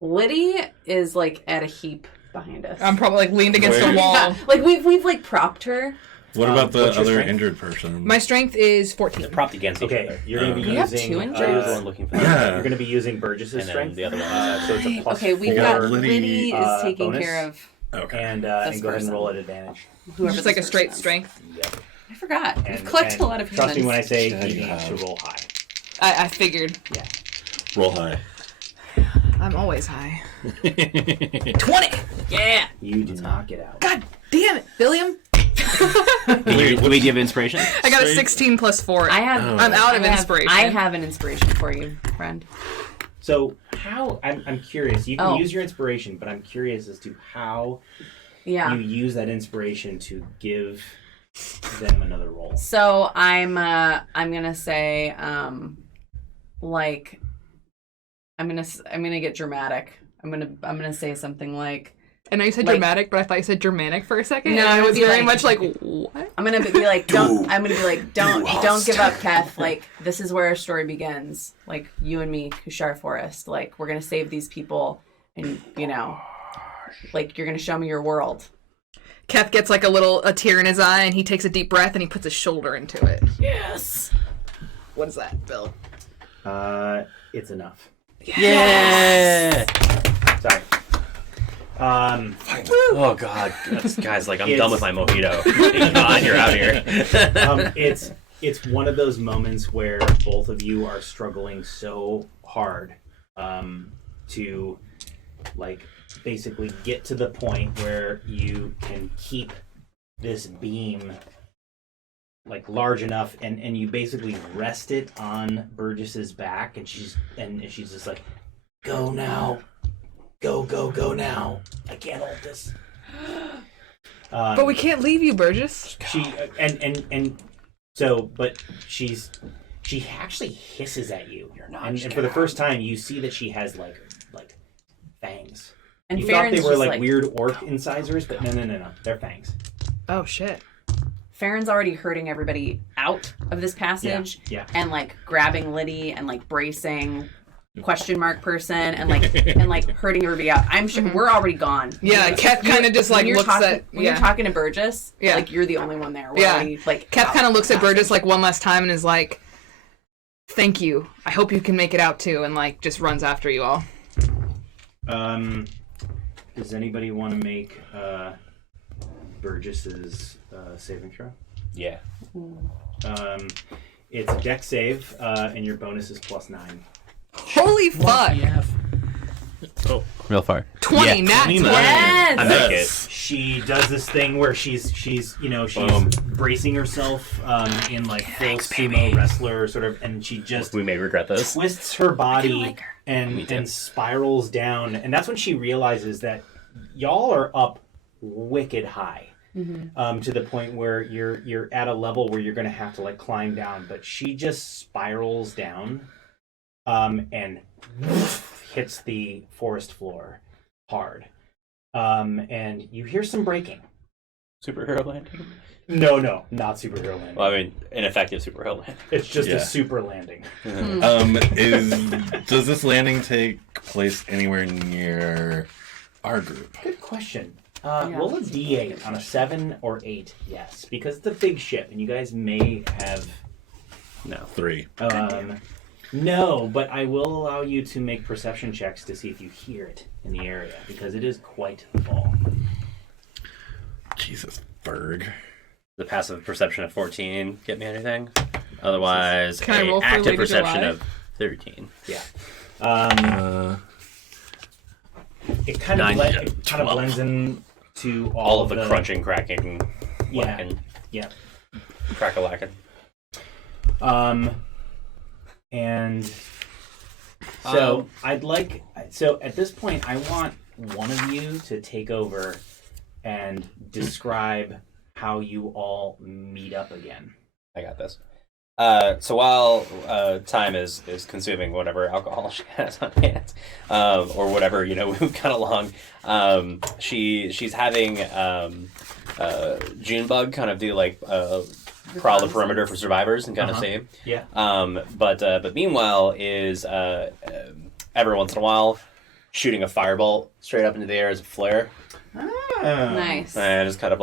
Liddy is like at a heap behind us. I'm probably like leaned against Wait. a wall. Yeah, like we've like propped her. What about the what's your other strength? injured person? My strength is 14. Propped against each Okay, other. you're going to be You have using... two You're injuries? the one looking for Yeah. You're going to be using Burgess's And then strength. the other one. So it's a plus Okay, we've 4. got Liddy, Liddy is taking bonus. care of Okay. And go ahead and person. roll at advantage. whoever. Just like a this straight person is. strength. Yep. I forgot. And, We've collected a lot of humans. trust me when I say Yeah, you you need have. to roll high. I figured. Roll high. I'm always high. 20! Yeah! You do not get out. God damn it, William! Do we give inspiration? I got a Strength? 16 plus 4. I have. Oh. I'm out of I have- inspiration. I have an inspiration for you, friend. So how... I'm curious. You can Oh. use your inspiration, but I'm curious as to how Yeah. you use that inspiration to give them another roll. So I'm gonna say like I'm gonna get dramatic. I'm gonna say something like I know you said like- dramatic, but I thought you said Germanic for a second. No, and I it was was very like- much like, what? I'm gonna be like don't give up, Keth. Like this is where our story begins. Like you and me, Kushar Forest. Like we're gonna save these people, and like you're gonna show me your world. Keth gets like a tear in his eye, and he takes a deep breath, and he puts his shoulder into it. Yes. What is that, Bill? It's enough. Yeah! Sorry. Oh god, guys, like I'm It's- done with my mojito. Come on, you're out here. It's one of those moments where both of you are struggling so hard to like basically get to the point where you can keep this beam like large enough and you basically rest it on Burgess's back and she's just like, go now. Go now. I can't hold this. But we can't leave you, Burgess. She and so, but she actually hisses at you. You're not. And for the first time, you see that she has like fangs. And You thought they Faeryn's were just like weird orc incisors, but no, they're fangs. Oh, shit. Farron's already hurting everybody out of this passage. Yeah. And like grabbing Liddy and like bracing question mark person and like hurting everybody out. I'm sure we're already gone. Yeah, Keth kind of just like When you're looks talking, at... when yeah. you're talking to Burgess, Yeah. like you're the only one there. We're Yeah. already, like Keth out kind of looks at passage. Burgess like one last time and is like, thank you. I hope you can make it out too, and like just runs after you all. Does anybody want to make Burgess's saving throw? Yeah. It's a deck save, and your bonus is +9. Holy fuck! Oh, real far. 20, Yeah, nat 29. 20. Yes! I make Yes. it. She does this thing where she's Boom. bracing herself in like full sumo wrestler sort of, and she just We may regret this. twists her body like her. and spirals down, and that's when she realizes that y'all are up wicked high. To the point where you're at a level where you're gonna have to like climb down, but she just spirals down, and hits the forest floor hard, and you hear some breaking. Superhero landing? No, not superhero landing. Well, I mean, an effective superhero landing. It's just Yeah. a super landing. Does this landing take place anywhere near our group? Good question. Roll a d8 on a 7 or 8. Yes, because it's a big ship, and you guys may have. No. 3. No, but I will allow you to make perception checks to see if you hear it in the area, because it is quite full. Jesus, Fearg. The passive perception of 14 get me anything? Otherwise, Can I roll for active later perception July? of 13. Yeah. It 9, kind 12. of blends in to All of the crunching, cracking, Yeah. whacking, Yeah. crack-a-lacking. And so so at this point, I want one of you to take over and describe how you all meet up again. I got this. So while Time is consuming whatever alcohol she has on hand, or whatever, we've got along, she's having Junebug kind of do prowl the perimeter for survivors and kind of see. Yeah. But meanwhile is every once in a while shooting a firebolt straight up into the air as a flare. Nice. And it's kind of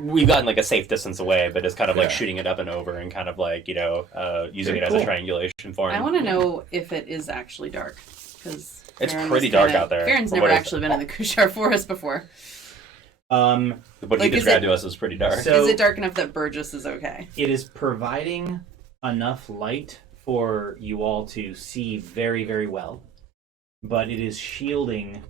we've gotten a safe distance away, but it's kind of shooting it up and over and kind of using it as a triangulation form. I want to know if it is actually dark, because it's pretty dark out there. Faeryn's never actually been in the Kushar forest before. What he described to us was pretty dark. So is it dark enough that Burgess is okay? it is providing enough light for you all to see very, very well, but it is shielding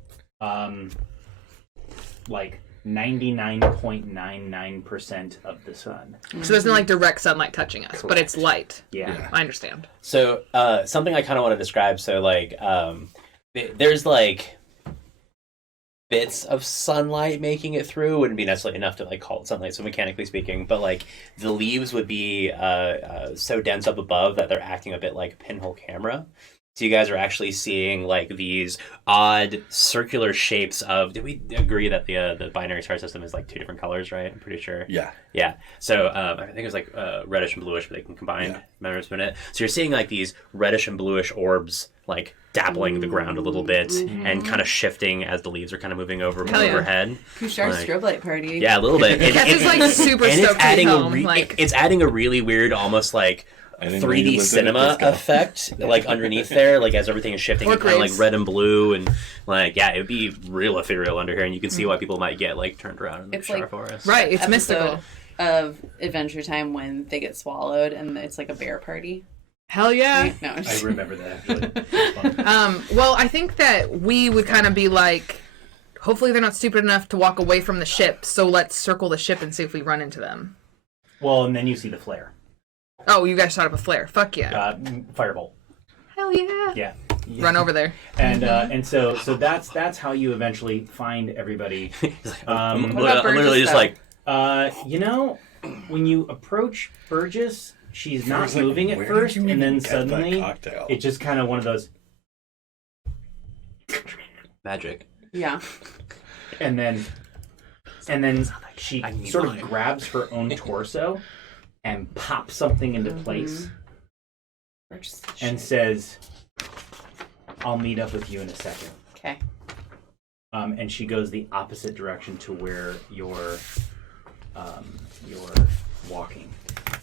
99.99% of the sun. So there's no direct sunlight touching us, but it's light. Yeah. I understand. So something I kind of want to describe. So there's bits of sunlight making it through. Wouldn't be necessarily enough to call it sunlight, so mechanically speaking, but the leaves would be so dense up above that they're acting a bit like a pinhole camera. So you guys are actually seeing these odd circular shapes of. Did we agree that the binary star system is 2 different colors, right? I'm pretty sure. Yeah. Yeah. So I think it was reddish and bluish, but they can combine. Remember a minute. So you're seeing these reddish and bluish orbs dappling the ground a little bit and kind of shifting as the leaves are kind of moving over overhead. Kushar strobe light party. Yeah, a little bit. Keth is super and stoked it's adding to be a home. it's adding a really weird, almost 3D cinema disco. effect, underneath there, as everything is shifting, Or and kind of graves. red and blue, and it would be real ethereal under here, and you can see why people might get turned around in the It's Kushar forest. Right, it's Episode mystical. of Adventure Time when they get swallowed and it's a bear party. Hell yeah. Right? No, I'm I just- remember that, actually. It's fun. Well, I think that we would kind of be hopefully they're not stupid enough to walk away from the ship, so let's circle the ship and see if we run into them. Well, and then you see the flare. Oh, you guys shot up a flare. Fuck yeah. Firebolt. Hell yeah. Yeah. Run over there. And so that's how you eventually find everybody. I'm What about literally Burgess, just When you approach Burgess, she's not Fearg's like, moving at "Where first, did you and then even get that suddenly cocktail?" it's just kind of one of those, magic. Yeah. and then she I need sort of mine. grabs her own torso and pops something into place and says, "I'll meet up with you in a second." Okay. And she goes the opposite direction to where you're walking.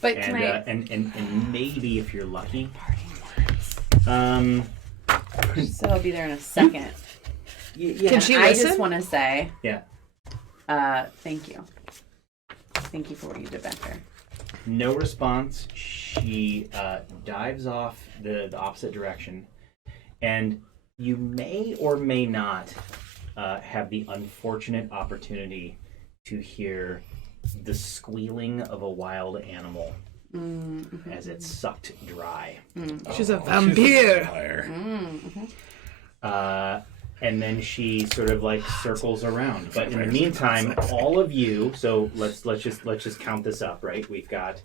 But can I... And maybe if you're lucky, So I'll be there in a second. yeah. Can she I listen? just want to say, Yeah. thank you. Thank you for what you did back there. No response. She dives off the opposite direction, and you may or may not have the unfortunate opportunity to hear the squealing of a wild animal as it's sucked dry. She's a vampire. And then she sort of circles around. But in the meantime, all of you. So let's just count this up, right? We've got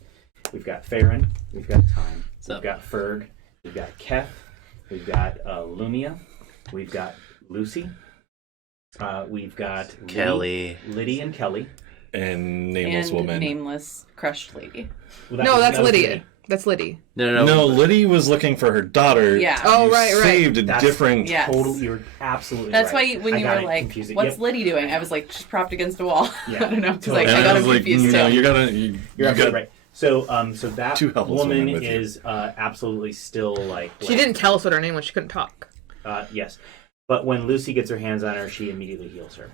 Faerynn, we've got Time, we've got Fearg, we've got Keth, we've got Lumia, we've got Lucy, we've got Kelly. Liddy and Kelly. And nameless and woman. nameless crushed lady. Well, No, that's was Lydia. Liddy. That's Liddy. No, Liddy was looking for her daughter. Yeah. Oh, You right. saved a That's different. Yes. Totally, you're absolutely That's right. why when I you got were it like, confused. "What's Yep. Liddy doing?" I was like, "She's propped against a wall." Yeah. I don't know. 'Cause, Totally. like, And I got was him like, confused you know, too. you're You're absolutely got right. So that Two helpless woman women with you. is absolutely still She didn't tell us what her name was. She couldn't talk. Yes, but when Lucy gets her hands on her, she immediately heals her.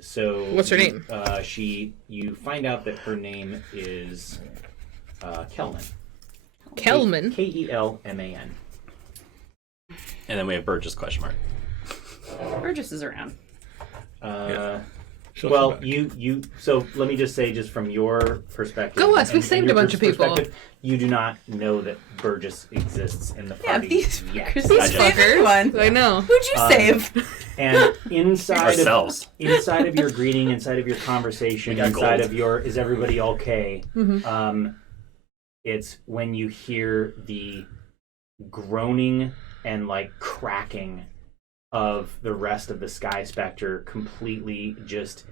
So What's her name? You find out that her name is Kelman. Kelman. Kelman. And then we have Burgess ? Burgess is around. She'll Well, come back. you. So let me just say, just from your perspective. Go us, we saved your a bunch of people. perspective, You do not know that Burgess exists in the Yeah, party these yet. fuckers. I These just- save everyone. I know. Who'd you save? And inside Ourselves. inside of your greeting, inside of your conversation, We got inside gold. of your "is everybody okay?" Mm-hmm. It's when you hear the groaning and like cracking of the rest of the Sky Spectre completely just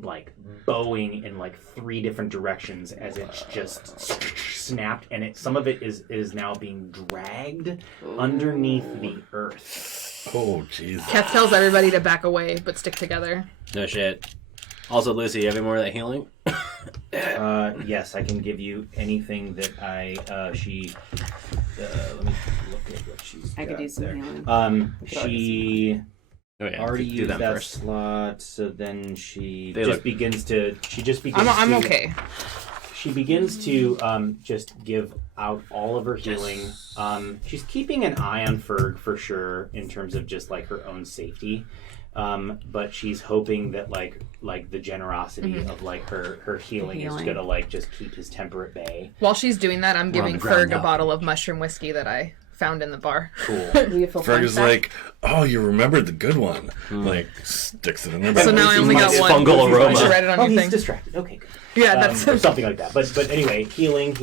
like bowing in like 3 different directions as it's just snapped, and some of it is now being dragged underneath the earth. Oh, jeez. Keth tells everybody to back away, but stick together. No shit. Also, Lucy, you have any more of that healing? Yes, I can give you anything that she. Let me look at what she's. I could got use some there. healing. She Oh, yeah. already do used them that first. slot, so then she They just look- begins to. She just begins. I'm to, okay. She begins to just give out all of her healing. She's keeping an eye on Fearg for sure in terms of just like her own safety. But she's hoping that like the generosity of like her healing is healing. gonna like just keep his temper at bay. While she's doing that, I'm We're on giving the ground Ferg a now. bottle of mushroom whiskey that I found in the bar. Cool. Do you feel Ferg is fun like, oh, you remembered the good one. Like, sticks it in their So mouth. now I only got It's one. fungal aroma. I should write it on Oh, your he's thing. distracted. Okay, good. Yeah, that's or something like that. But anyway, healing.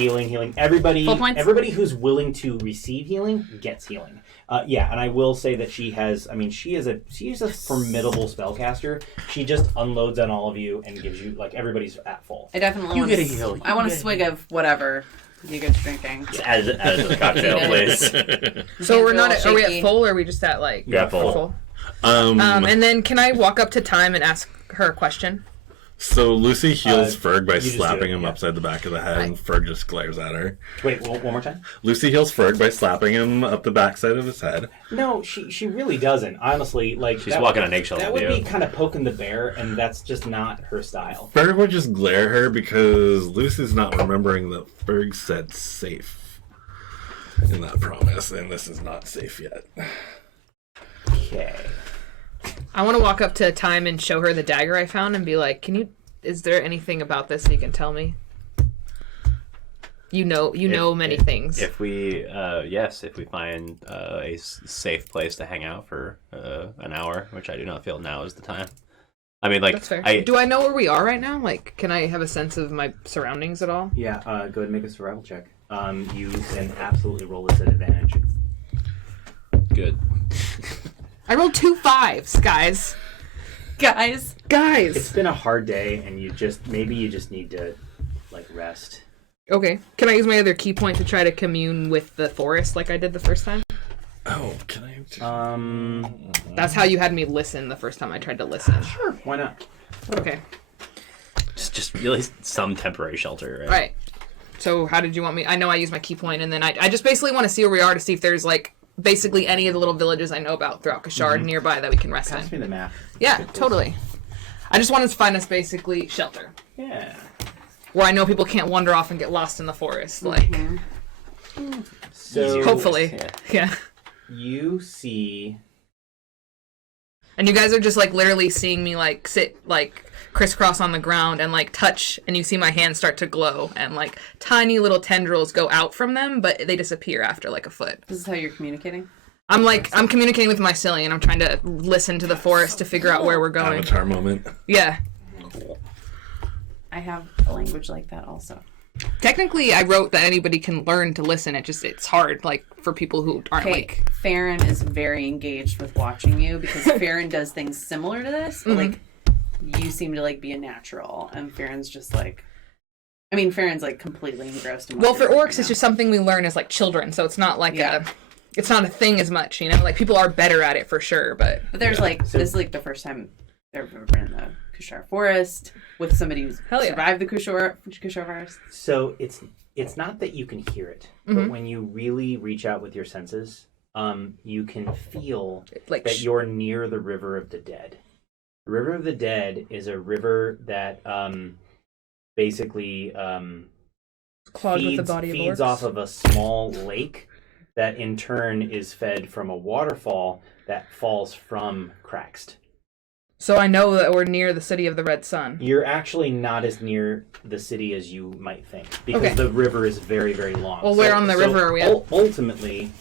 Everybody, Full points? everybody who's willing to receive healing gets healing. Yeah, and I will say that she is a formidable spellcaster. She just unloads on all of you and gives you like everybody's at full. I definitely You want get a to. heal. I want a swig of whatever you guys drinking. As a cocktail, please. So we're not. Are we shaky. at full, or are we just at like? Yeah, full. And then can I walk up to Time and ask her a question? So Lucy heals Ferg by you just do slapping it, him yeah. upside the back of the head, and Ferg just glares at her. Wait, one more time. Lucy heals Ferg by slapping him up the backside of his head. No, she really doesn't. Honestly, like She's walking on eggshells That with would you. be kind of poking the bear, and that's just not her style. Ferg would just glare at her because Lucy's not remembering that Ferg said safe in that promise, and this is not safe yet. Okay. I want to walk up to Time and show her the dagger I found and be like, is there anything about this you can tell me? You know many things. If we find a safe place to hang out for an hour, which I do not feel now is the time. I mean, like, That's fair. Do I know where we are right now? Like, can I have a sense of my surroundings at all? Yeah, go ahead and make a survival check. You can absolutely roll this at advantage. Good. I rolled 2 5s, guys. Guys, It's been a hard day, and you just need to like rest. Okay. Can I use my other key point to try to commune with the forest like I did the first time? Oh, can I? That's how you had me listen the first time I tried to listen. Sure, why not? Okay. Just really some temporary shelter, right? All right. So how did you want me? I know I used my key point, and then I just basically want to see where we are to see if there's like basically any of the little villages I know about throughout Kashard nearby that we can rest Pass in. me the map. Yeah, totally. I just wanted to find us basically shelter Yeah. where I know people can't wander off and get lost in the forest. Like, So hopefully, yeah. you see. And you guys are just like literally seeing me like sit like crisscross on the ground and like touch, and you see my hands start to glow, and like tiny little tendrils go out from them, but they disappear after like a foot. this is how you're communicating. I'm communicating with mycelium. I'm trying to listen to the forest to figure out where we're going. Avatar moment. Yeah. I have a language like that also. Technically, I wrote that anybody can learn to listen. It's hard, like for people who aren't like. Faerynn is very engaged with watching you because Faerynn does things similar to this, but like you seem to like be a natural, and Farron's just like I mean, Faerynn's like completely engrossed in what Well, for you're doing orcs, right it's just something we learn as like children, so it's not like it's not a thing as much, you know. Like people are better at it for sure, but there's like this is like the first time I've ever been in the Kushar forest with somebody who's survived the Kushar forest. So it's not that you can hear it, but when you really reach out with your senses, you can feel that you're near the River of the Dead. The River of the Dead is a river that basically clogged with the body of feeds orcs. off of a small lake that in turn is fed from a waterfall that falls from Craxed. So I know that we're near the city of the Red Sun. You're actually not as near the city as you might think, because the river is very, very long. Well, where on the river are we at? Ultimately,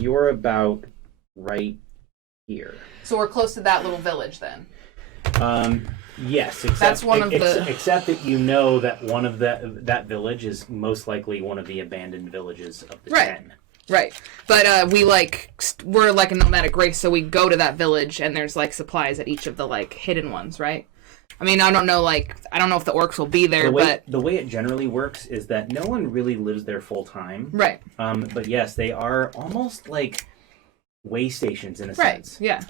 you're about right here. So we're close to that little village then. Yes, except, That's one of except that you know that one of that village is most likely one of the abandoned villages of the 10. Right. But we're like a nomadic race, so we go to that village and there's like supplies at each of the like hidden ones, right? I mean, I don't know if the orcs will be there, but the way it generally works is that no one really lives there full time. Right. But yes, they are almost like way stations in a sense. Yeah.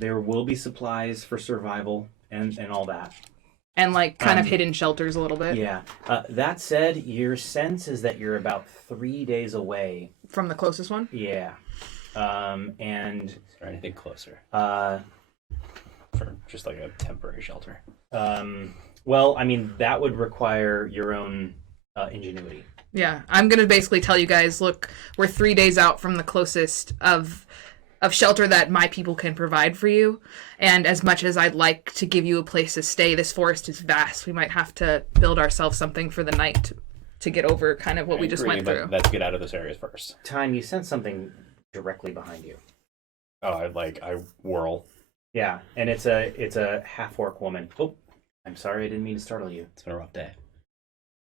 There will be supplies for survival and all that. And like kind of hidden shelters a little bit. Yeah. That said, your sense is that you're about 3 days away from the closest one. Yeah. And is there anything closer? For just like a temporary shelter. Well, I mean that would require your own ingenuity. Yeah, I'm gonna basically tell you guys, look, we're 3 days out from the closest of shelter that my people can provide for you. And as much as I'd like to give you a place to stay, this forest is vast. We might have to build ourselves something for the night to get over kind of what we just went through. Let's get out of this area first. Time, you sense something directly behind you. Oh, I whirl. Yeah, and it's a half-orc woman. Oh, I'm sorry, I didn't mean to startle you. It's been a rough day.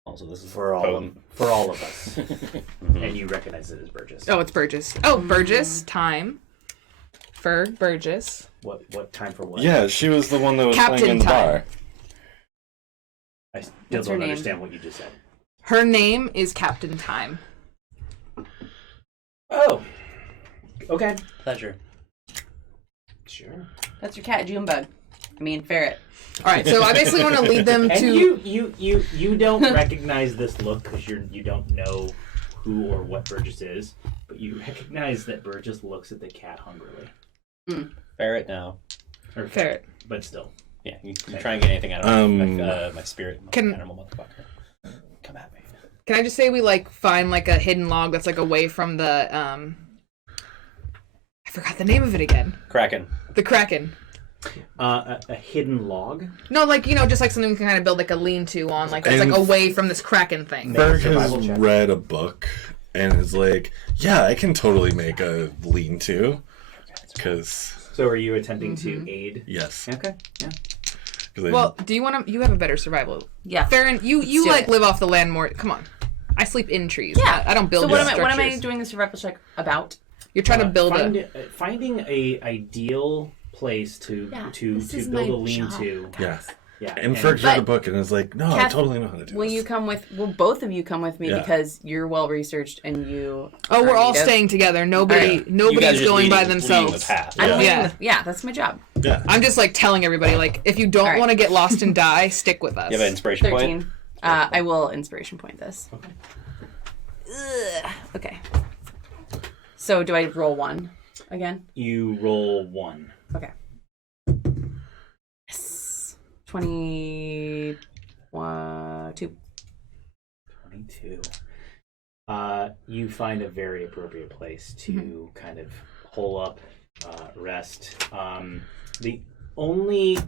Also, this is for all of us. And you recognize it as Burgess. Oh, it's Burgess. Oh, Burgess. Time. Fearg, Burgess. What time for what? Yeah, she was the one that was Captain playing in the Time. bar. I still don't understand what you just said. Her name is Captain Time. Oh. Okay. Pleasure. Sure. That's your cat, Junebug. I mean, ferret. All right, so I basically want to lead them to. And you don't recognize this look because you don't know who or what Burgess is, but you recognize that Burgess looks at the cat hungrily. Ferret now. Or ferret, but still. Yeah, you can try and get anything out of my spirit animal motherfucker. Come at me. Can I just say we like find like a hidden log that's like away from the I forgot the name of it again. Kraken. The Kraken. A hidden log? No, like, you know, just like something we can kind of build like a lean-to on, like that's like away from this Kraken thing. Fearg has read a book and is like, yeah, I can totally make a lean-to. Because... So are you attempting to aid? Yes. Okay, yeah. Well, do you want to... You have a better survival. Yeah. Faerynn, you like live off the land more... Come on. I sleep in trees. Yeah. I don't build So structures. what am I doing the survival check about? You're trying to build finding a ideal place to build a lean-to. Yeah. Yeah. And Fearg read a book and is like, no, Keth, I totally know how to do will this. you come with... Will both of you come with me because you're well-researched and you... Oh, we're all native. staying together. Nobody's going by themselves. That's my job. Yeah. I'm just like telling everybody, like, if you don't want to get lost and die, stick with us. You have an inspiration 13. point? I will inspiration point this. Okay. Okay. So do I roll 1 again? You roll 1. Okay. Yes. 22. 22. You find a very appropriate place to kind of hole up, rest. The only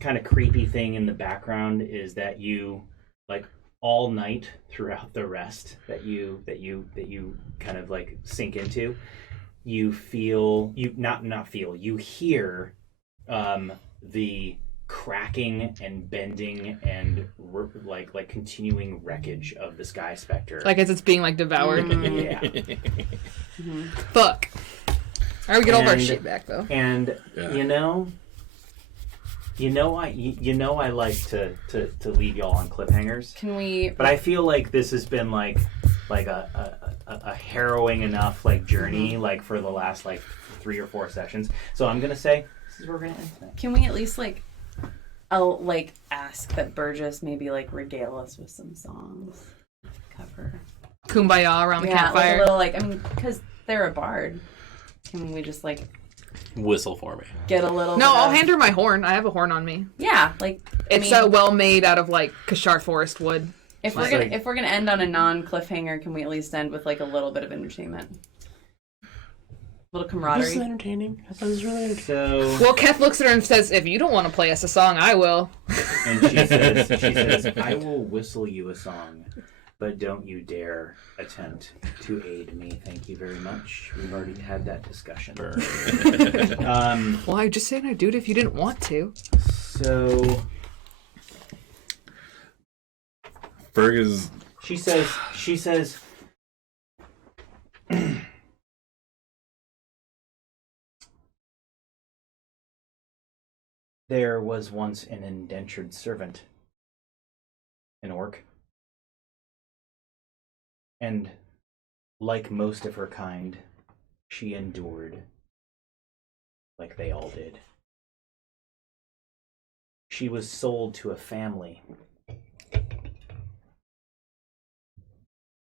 kind of creepy thing in the background is that you, like, all night throughout the rest that you kind of like sink into, you feel you hear the cracking and bending and like continuing wreckage of the Sky Spectre. Like as it's being like devoured. Yeah. Fuck. Alright, we get all of our shit back though. And you know, You know I like to leave y'all on cliffhangers. Can we? But I feel like this has been like a harrowing enough like journey like for the last like 3 or 4 sessions. So I'm gonna say this is where we're gonna end tonight. Can we at least I'll ask that Burgess maybe regale us with some songs, cover. Kumbaya around the Yeah, campfire. a little because they're a bard. Can we just Whistle for me. get a little? No, bit I'll of- hand her my horn. I have a horn on me. Yeah, It's well made out of Kashar forest wood. If we're gonna end on a non cliffhanger, can we at least end with a little bit of entertainment, little camaraderie? Entertaining. That sounds really entertaining. So Well, Keth looks at her and says, "If you don't want to play us a song, I will." and she says, I will whistle you a song, but don't you dare attempt to aid me. Thank you very much. We've already had that discussion. Well, I just saying I'd do it if you didn't want to. So Fearg is she says there was once an indentured servant, an orc, and like most of her kind, she endured like they all did. She was sold to a family,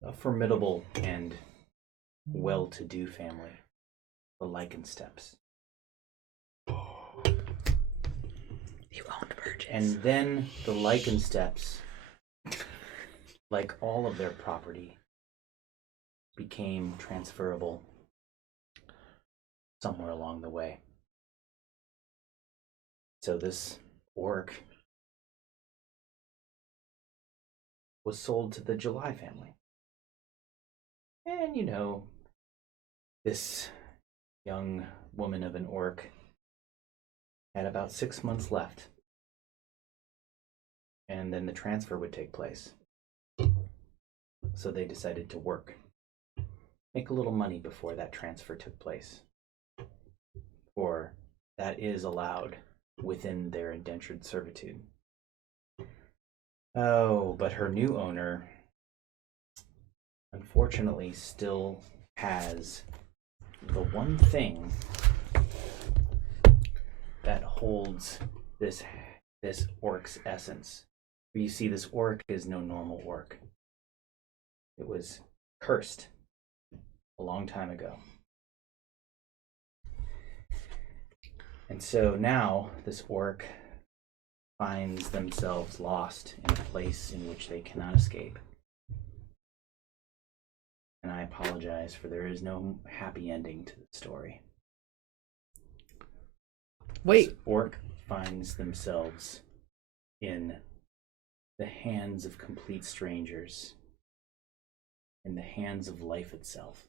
a formidable and well-to-do family, the Lycansteps. You owned Burgess. And then the Lycansteps, like all of their property, became transferable somewhere along the way. So this orc was sold to the July family. And this young woman of an orc had about 6 months left. And then the transfer would take place. So they decided to work. Make a little money before that transfer took place. For that is allowed within their indentured servitude. Oh, but her new owner, unfortunately, still has the one thing that holds this orc's essence. You see, this orc is no normal orc. It was cursed a long time ago. And so now this orc finds themselves lost in a place in which they cannot escape. And I apologize, for there is no happy ending to the story. Wait. This orc finds themselves in the hands of complete strangers, in the hands of life itself.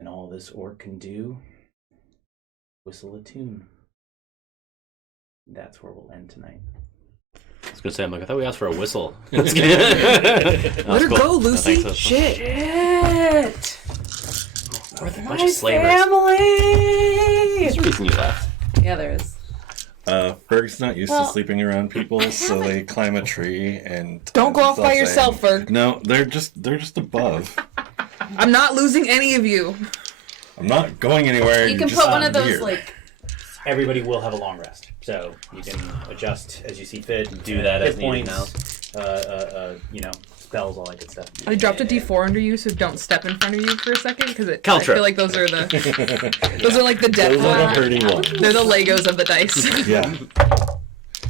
And all this orc can do, whistle a tune. That's where we'll end tonight. I was gonna say, I thought we asked for a whistle. Let her go, Lucy. Thanks, Shit. Shit! We're a bunch of slavers. Family! There's a reason you left. Yeah, there is. Fearg's not used to sleeping around people, so they climb a tree and Don't go off by yourself, Fearg. No, they're just above. I'm not losing any of you. I'm not going anywhere. You can just put one of those here. Everybody will have a long rest, so you can adjust as you see fit. Do that hit as needed points, spells, all that good stuff. I dropped a D4 under you, so don't step in front of you for a second, because I Caltrip. feel like those are the dead Those are the ones. hurting ones. They're the Legos of the dice. Yeah.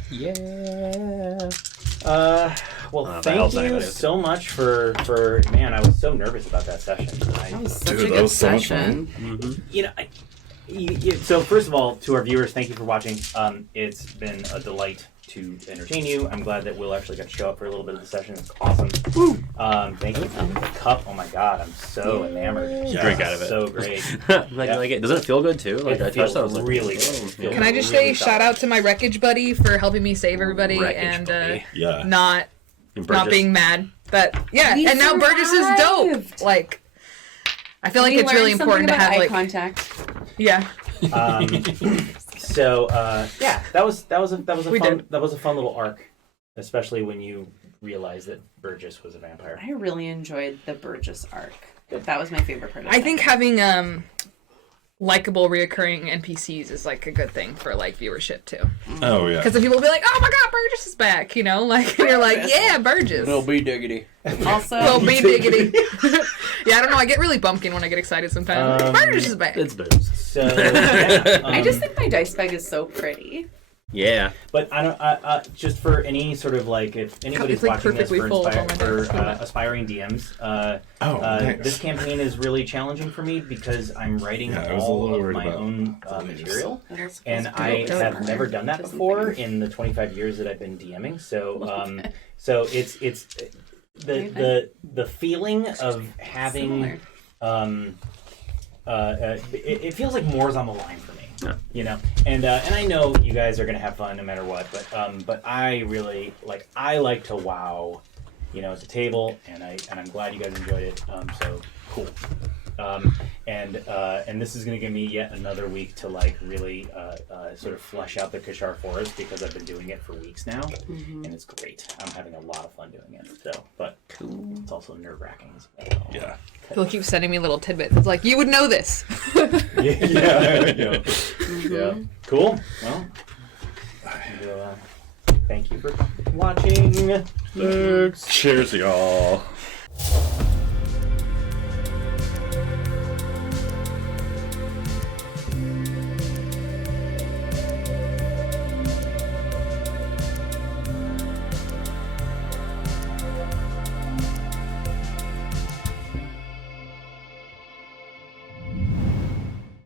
Yeah. Well, that thank helps you anybody. so much for man. I was so nervous about that session. That was such Dude, a that good was so much session. So first of all, to our viewers, thank you for watching. It's been a delight to entertain you. I'm glad that Will actually got to show up for a little bit of the session. It's awesome. Thank you for the cup. Oh my god, I'm so enamored. Yeah. Drink out of it. So great. Like it. Doesn't it feel good too? Like It I touched that, I was like, really oh, good. yeah. Can I just Really say shout out to my wreckage buddy for helping me save everybody Wreckage and buddy. Yeah. not And not Burgess. being mad. But yeah, We and now Burgess is dope. survived. Like, I feel like We it's really learned important to something have about eye like contact. yeah. So yeah, that was a fun little arc, especially when you realized that Burgess was a vampire. I really enjoyed the Burgess arc. That was my favorite part. I think having likable reoccurring NPCs is like a good thing for like viewership too. Oh yeah. Because then people will be like, "Oh my God, Burgess is back!" You know, like and you're like, "Yeah, Burgess." It'll be diggity. Also, Will be diggity. Yeah, I don't know. I get really bumpkin when I get excited sometimes. Burgess is back. It's booze. So yeah, I just think my dice bag is so pretty. Yeah. But I don't. Just for any sort of like, if anybody's It's, like, watching this perfectly for, full of all my dice. aspiring DMs, Nice. this campaign is really challenging for me because I'm writing Yeah, I was a all little of worried my about own these. material, And it's and supposed to I go have over. never done that Just before thinking. in the 25 years that I've been DMing. So, so it's the feeling of having Similar. it feels like more's on the line for me. You know, and I know you guys are gonna have fun no matter what, but I really like to wow, you know, at the table, and I'm glad you guys enjoyed it. So cool. And this is gonna give me yet another week to like really sort of flesh out the Kashar Forest because I've been doing it for weeks now, and it's great. I'm having a lot of fun doing it. So, but it's also nerve-wracking as well. Yeah. They'll keep sending me little tidbits. It's like, you would know this. Yeah. Cool. Well, thank you for watching. Cheers, y'all.